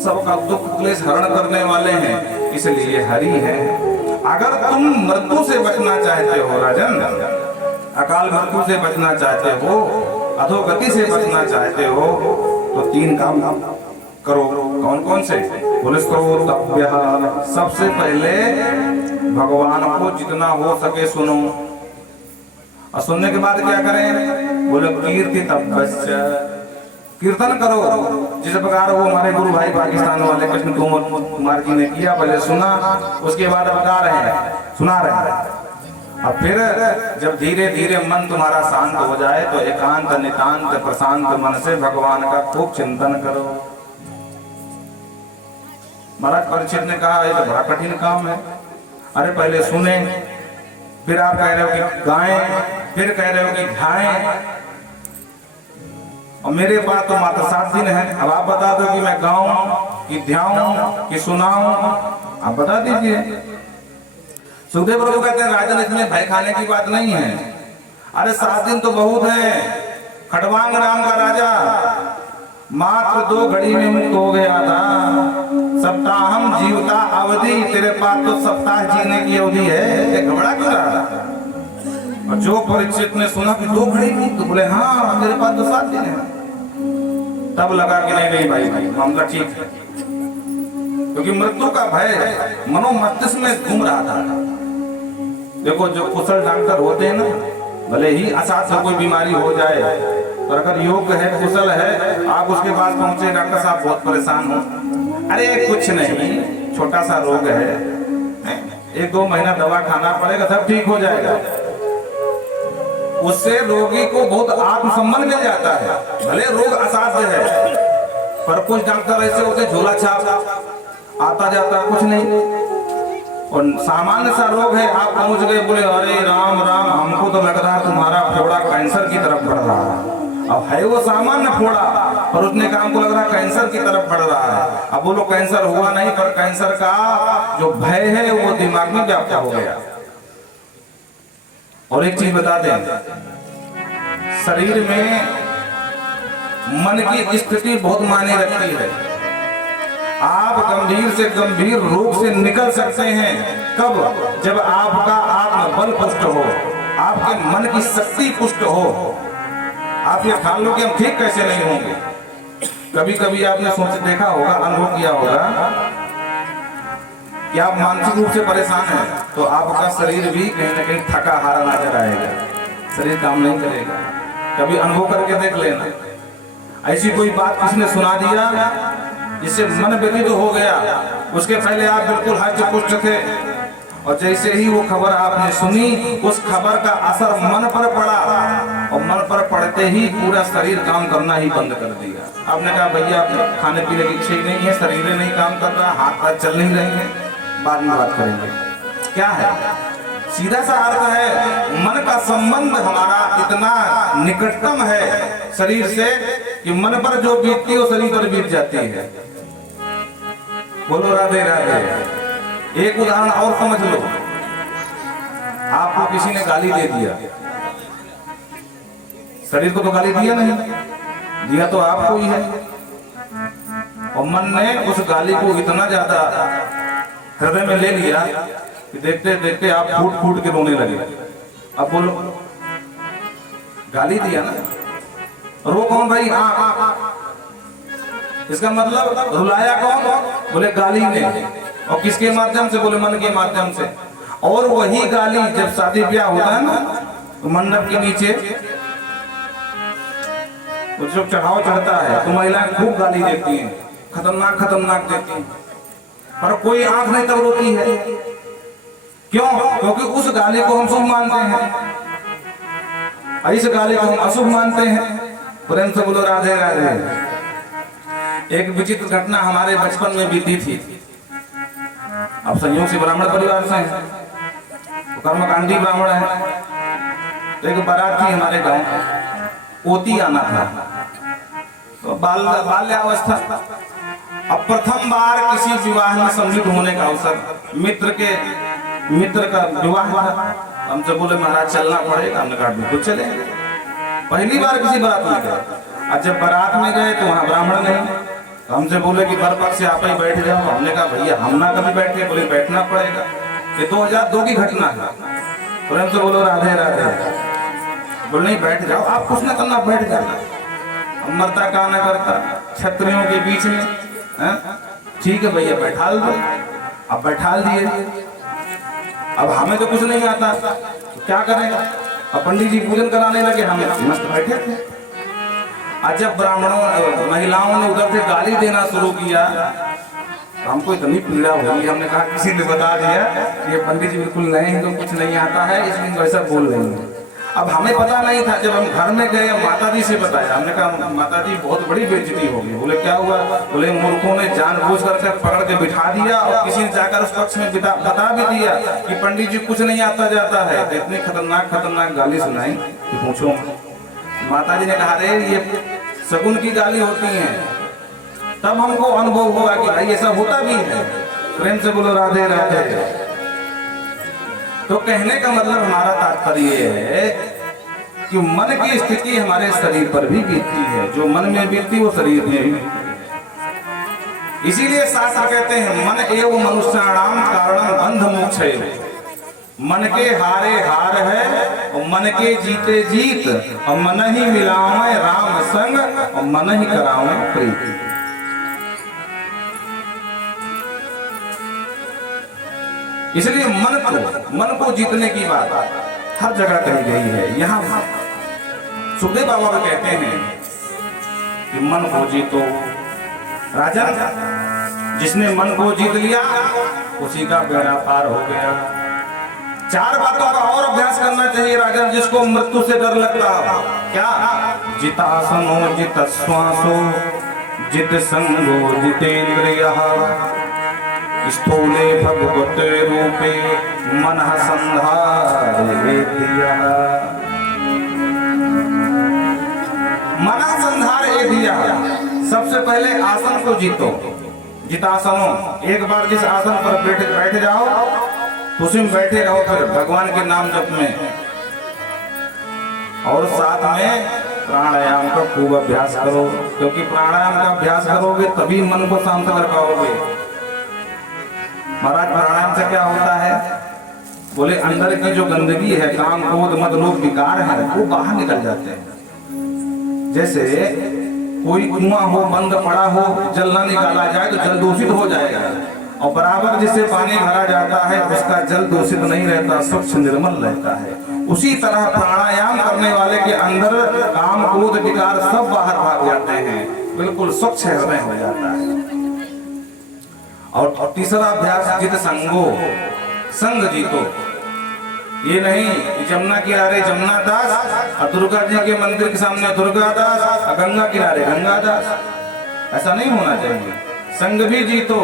सबका दुख क्लेश हरण करने वाले हैं इसलिए हरि है। अगर तुम मृत्यु से बचना चाहते हो राजन, अकाल मृत्यु से बचना चाहते हो, अधोगति से बचना चाहते हो, तो 3 काम करो। कौन कौन से? बोले श्रोतव्य, सबसे पहले भगवान को जितना हो सके सुनो। और सुनने के बाद क्या करें? बोले कीर्ति तपस्या, कीर्तन करो। जिस प्रकार वो हमारे गुरु भाई पाकिस्तान वाले कृष्ण कुमार जी ने किया, पहले सुना, उसके बाद अब गा रहे हैं, सुना रहे हैं। और फिर जब धीरे धीरे मन तुम्हारा शांत हो जाए तो एकांत नितांत प्रशांत मन से भगवान का खूब चिंतन करो। महाराज परीक्षित ने कहा ये तो बड़ा कठिन काम है। अरे पहले सुने, फिर आप कह रहे हो कि गाएं, फिर कह रहे हो कि ध्याएं, और मेरे पास तो मात्र 7 दिन है। अब आप बता दो कि मैं गाऊं कि ध्याऊं कि सुनाऊं, आप बता दीजिए। सुखदेव प्रभु कहते हैं राजन इसमें भय खाने की बात नहीं है। अरे 7 दिन तो बहुत है। खड़वांग नाम का राजा मात्र 2 घड़ी में मुक्त हो गया था। सप्ताहम जीवता अवधि, तेरे पास तो सप्ताह जीने की अवधि है, घबरा क्यों रहा? और जो परीक्षित ने सुना कि 2 घड़ी मुक्त, तो बोले हाँ तेरे पास तो 7 दिन है। तब लगा कि नहीं भाई मामला ठीक है, क्योंकि मृत्यु का भय मनोमस्तिष्क में घूम रहा था। देखो जो कुशल डॉक्टर होते हैं ना, भले ही असाध्य कोई बीमारी हो जाए, पर अगर योग्य है, कुशल है, आप उसके पास पहुंचे, डॉक्टर साहब बहुत परेशान हो, अरे कुछ नहीं, छोटा सा रोग है, 1-2 महीना दवा खाना पड़ेगा, सब ठीक हो जाएगा। उससे रोगी को बहुत आत्मसम्मान मिल जाता है। भले रोग असाध्य है, पर कुछ डॉक्टर ऐसे होते झोला छाप आता जाता कुछ नहीं। और सामान्य सा रोग है, आप पहुंच गए, बोले अरे राम राम, हमको तो लग रहा है तुम्हारा फोड़ा कैंसर की तरफ बढ़ रहा है। अब है वो सामान्य फोड़ा, पर उसने काम को लग रहा कैंसर की तरफ बढ़ रहा है। अब बोलो कैंसर हुआ नहीं, पर कैंसर का जो भय है वो दिमाग में व्याप्त हो गया। और एक चीज बता दें, शरीर में मन की स्थिति बहुत मायने रखती है। आप गंभीर से गंभीर रोग से निकल सकते हैं कब? जब आपका आत्मबल पुष्ट हो, आपके मन की शक्ति पुष्ट हो। आप ये ठान लो कि हम ठीक कैसे नहीं होंगे। कभी कभी आपने सोच देखा होगा, अनुभव किया होगा कि आप मानसिक रूप से परेशान हैं, तो आपका शरीर भी कहीं ना कहीं थका हारा नजर आएगा, शरीर काम नहीं करेगा। कभी अनुभव करके देख लेना। ऐसी कोई बात किसी ने सुना दिया जिससे मन व्यतीत हो गया, उसके पहले आप बिल्कुल हष्ट पुष्ट थे, और जैसे ही वो खबर आपने सुनी, उस खबर का असर मन पर पड़ा, और मन पर पड़ते ही पूरा शरीर काम करना ही बंद कर दिया। आपने कहा भैया खाने पीने की इच्छा ही नहीं है, शरीर नहीं काम कर रहा, हाथ पैर चल नहीं रहे हैं, बाद में बात करेंगे। क्या है? सीधा सा अर्थ है, मन का संबंध हमारा इतना निकटतम है शरीर से कि मन पर जो बीतती है वो शरीर पर बीत जाती है। बोलो राधे राधे। एक उदाहरण और समझ लो, आपको किसी ने गाली दे दिया, शरीर को तो गाली दिया नहीं, दिया तो आपको ही है, और मन ने उस गाली को इतना ज्यादा हृदय में ले लिया कि देखते देखते आप फूट फूट के रोने लगे। अब बोलो, गाली दिया ना, रो कौन भाई? इसका मतलब रुलाया कौन? बोले गाली ने। और किसके माध्यम से? बोले मन के माध्यम से। और वही गाली जब शादी ब्याह होता है ना, तो मंडप के नीचे जो चढ़ाव चढ़ता है तो महिलाएं खूब गाली देती हैं, खतरनाक खतरनाक देती हैं, पर कोई आंख नहीं तब रोती है। क्यों? क्योंकि उस गाली को हम शुभ मानते हैं, इस गाली को हम अशुभ मानते हैं। प्रेम से बोलो राधे राधे। एक विचित्र घटना हमारे बचपन में बीती थी। अब संयोग से ब्राह्मण परिवार से हैं, तो कर्मकांडी ब्राह्मण है। तो एक बारात थी हमारे गांव, पोती आना था, तो बाल्यावस्था। अब प्रथम बार किसी विवाह में सम्मिलित होने का अवसर, मित्र का विवाह था। हमसे बोले महाराज चलना पड़ेगा। हमने कहा बिल्कुल चले। पहली बार किसी बारात में गए, और जब बारात में गए तो वहाँ ब्राह्मण नहीं, तो हमसे बोले कि बर पक्ष से आप ही बैठ जाओ। हमने कहा भैया हम ना कभी बैठे। बोले बैठना पड़ेगा, ये 2002 की घटना है। प्रेम से बोलो राधे राधे। बोले नहीं बैठ जाओ, आप कुछ ना करना, बैठ जाना। मरता का ना करता, क्षत्रियों के बीच में, ठीक है भैया बैठाल दो। अब बैठाल दिए। अब हमें तो कुछ नहीं आता, तो क्या करेंगे? अब पंडित जी पूजन कराने लगे, हमें मस्त बैठे थे। आज जब ब्राह्मणों महिलाओं ने उधर से गाली देना शुरू किया, तो हमको इतनी पीड़ा हुई। हमने कहा किसी ने बता दिया ये पंडित जी बिल्कुल नए हैं, तो कुछ नहीं आता है, इसलिए वैसा बोल रहे हैं। अब हमें पता नहीं था। जब हम घर में गए, माता जी से बताया। हमने कहा माता जी बहुत बड़ी बेइज्जती होगी। बोले क्या हुआ? बोले मूर्खों ने जानबूझ करके पकड़ के बिठा दिया, और किसी ने जाकर उस पक्ष में बता भी दिया कि पंडित जी कुछ नहीं आता जाता है। तो इतनी खतरनाक गाली सुनाई कि पूछो। माता जी ने कहा रे ये शगुन की गाली होती है। तब हमको अनुभव हुआ कि भाई ऐसा होता भी है। प्रेम से बोलो राधे राधे। तो कहने का मतलब हमारा तात्पर्य है कि मन की स्थिति हमारे शरीर पर भी बीतती है। जो मन में बीतती वो शरीर में भी बीतती है। इसीलिए शास्त्र कहते हैं मन एवं मनुष्याणाम कारणम बंध मोक्षे। मन के हारे हार है, और मन के जीते जीत, और मन ही मिलावे राम संग, और मन ही करावे प्रीति। इसलिए मन को जीतने की बात हर जगह कही गई है। यहाँ सुखदेव बाबा भी कहते हैं कि मन को जीतो। राजन, जिसने मन को जीत लिया उसी का बेड़ा पार हो गया। 4 बातों का और अभ्यास करना चाहिए राजन, जिसको मृत्यु से डर लगता हो। क्या? जितासनो जित श्वासो जित संगो जितेन्द्रियः स्थूले भगवते रूपे मनः संधारेतियः। मनः संधारेतियः। सबसे पहले आसन को जीतो। जितासनो, एक बार जिस आसन पर बैठ जाओ तो उसमें बैठे रहो, फिर भगवान के नाम जप में, और साथ में प्राणायाम का खूब अभ्यास करो। क्योंकि प्राणायाम का अभ्यास करोगे तभी मन को शांत कर पाओगे। महाराज प्राणायाम से क्या होता है? बोले अंदर की जो गंदगी है, काम क्रोध मद लोभ विकार है, वो बाहर निकल जाते हैं। जैसे कोई कुआं हो, बंद पड़ा हो, जल ना निकाला जाए तो जल दूषित हो जाएगा, और बराबर जिससे पानी भरा जाता है उसका जल दूषित नहीं रहता, स्वच्छ निर्मल रहता है। उसी तरह प्राणायाम करने वाले के अंदर काम क्रोध विकार सब बाहर भाग जाते हैं, बिल्कुल स्वच्छ हृदय हो जाता है। और तीसरा अभ्यास जित संगो, संग जीतो। ये नहीं कि जमुना किनारे जमुना दास, और दुर्गा जी के मंदिर के सामने दुर्गा दास, और गंगा किनारे गंगा दास, ऐसा नहीं होना चाहिए। संग भी जीतो,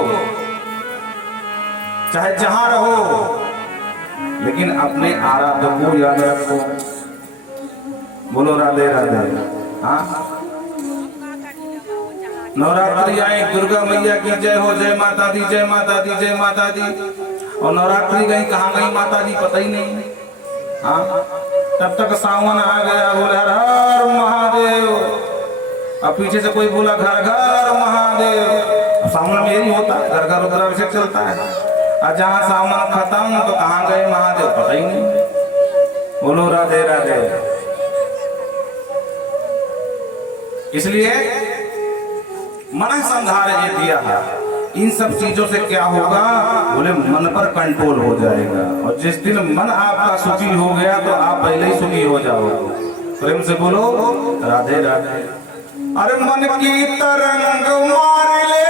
चाहे जहां रहो, लेकिन अपने आराध्य को याद रखो। बोलो राधे राधे। हाँ, नवरात्रि आए, दुर्गा मैया की जय हो, जय माता दी, जय माता दी, जय माता दी। और नवरात्रि गई, कहाँ गई माता जी पता ही नहीं। हाँ, तब तक सावन आ गया, बोले हर हर महादेव, अब पीछे से कोई बोला घर घर महादेव। सावन में यही होता है, घर घर रुद्राभिषेक चलता है। और जहाँ सावन खत्म तो कहाँ गए महादेव पता ही नहीं। बोलो राधे राधे। इसलिए मन संधार ये दिया है। इन सब चीजों से क्या होगा? बोले मन पर कंट्रोल हो जाएगा, और जिस दिन मन आपका सुखी हो गया तो आप पहले ही सुखी हो जाओगे। प्रेम से बोलो राधे राधे। अरे मन की तरंग मार ले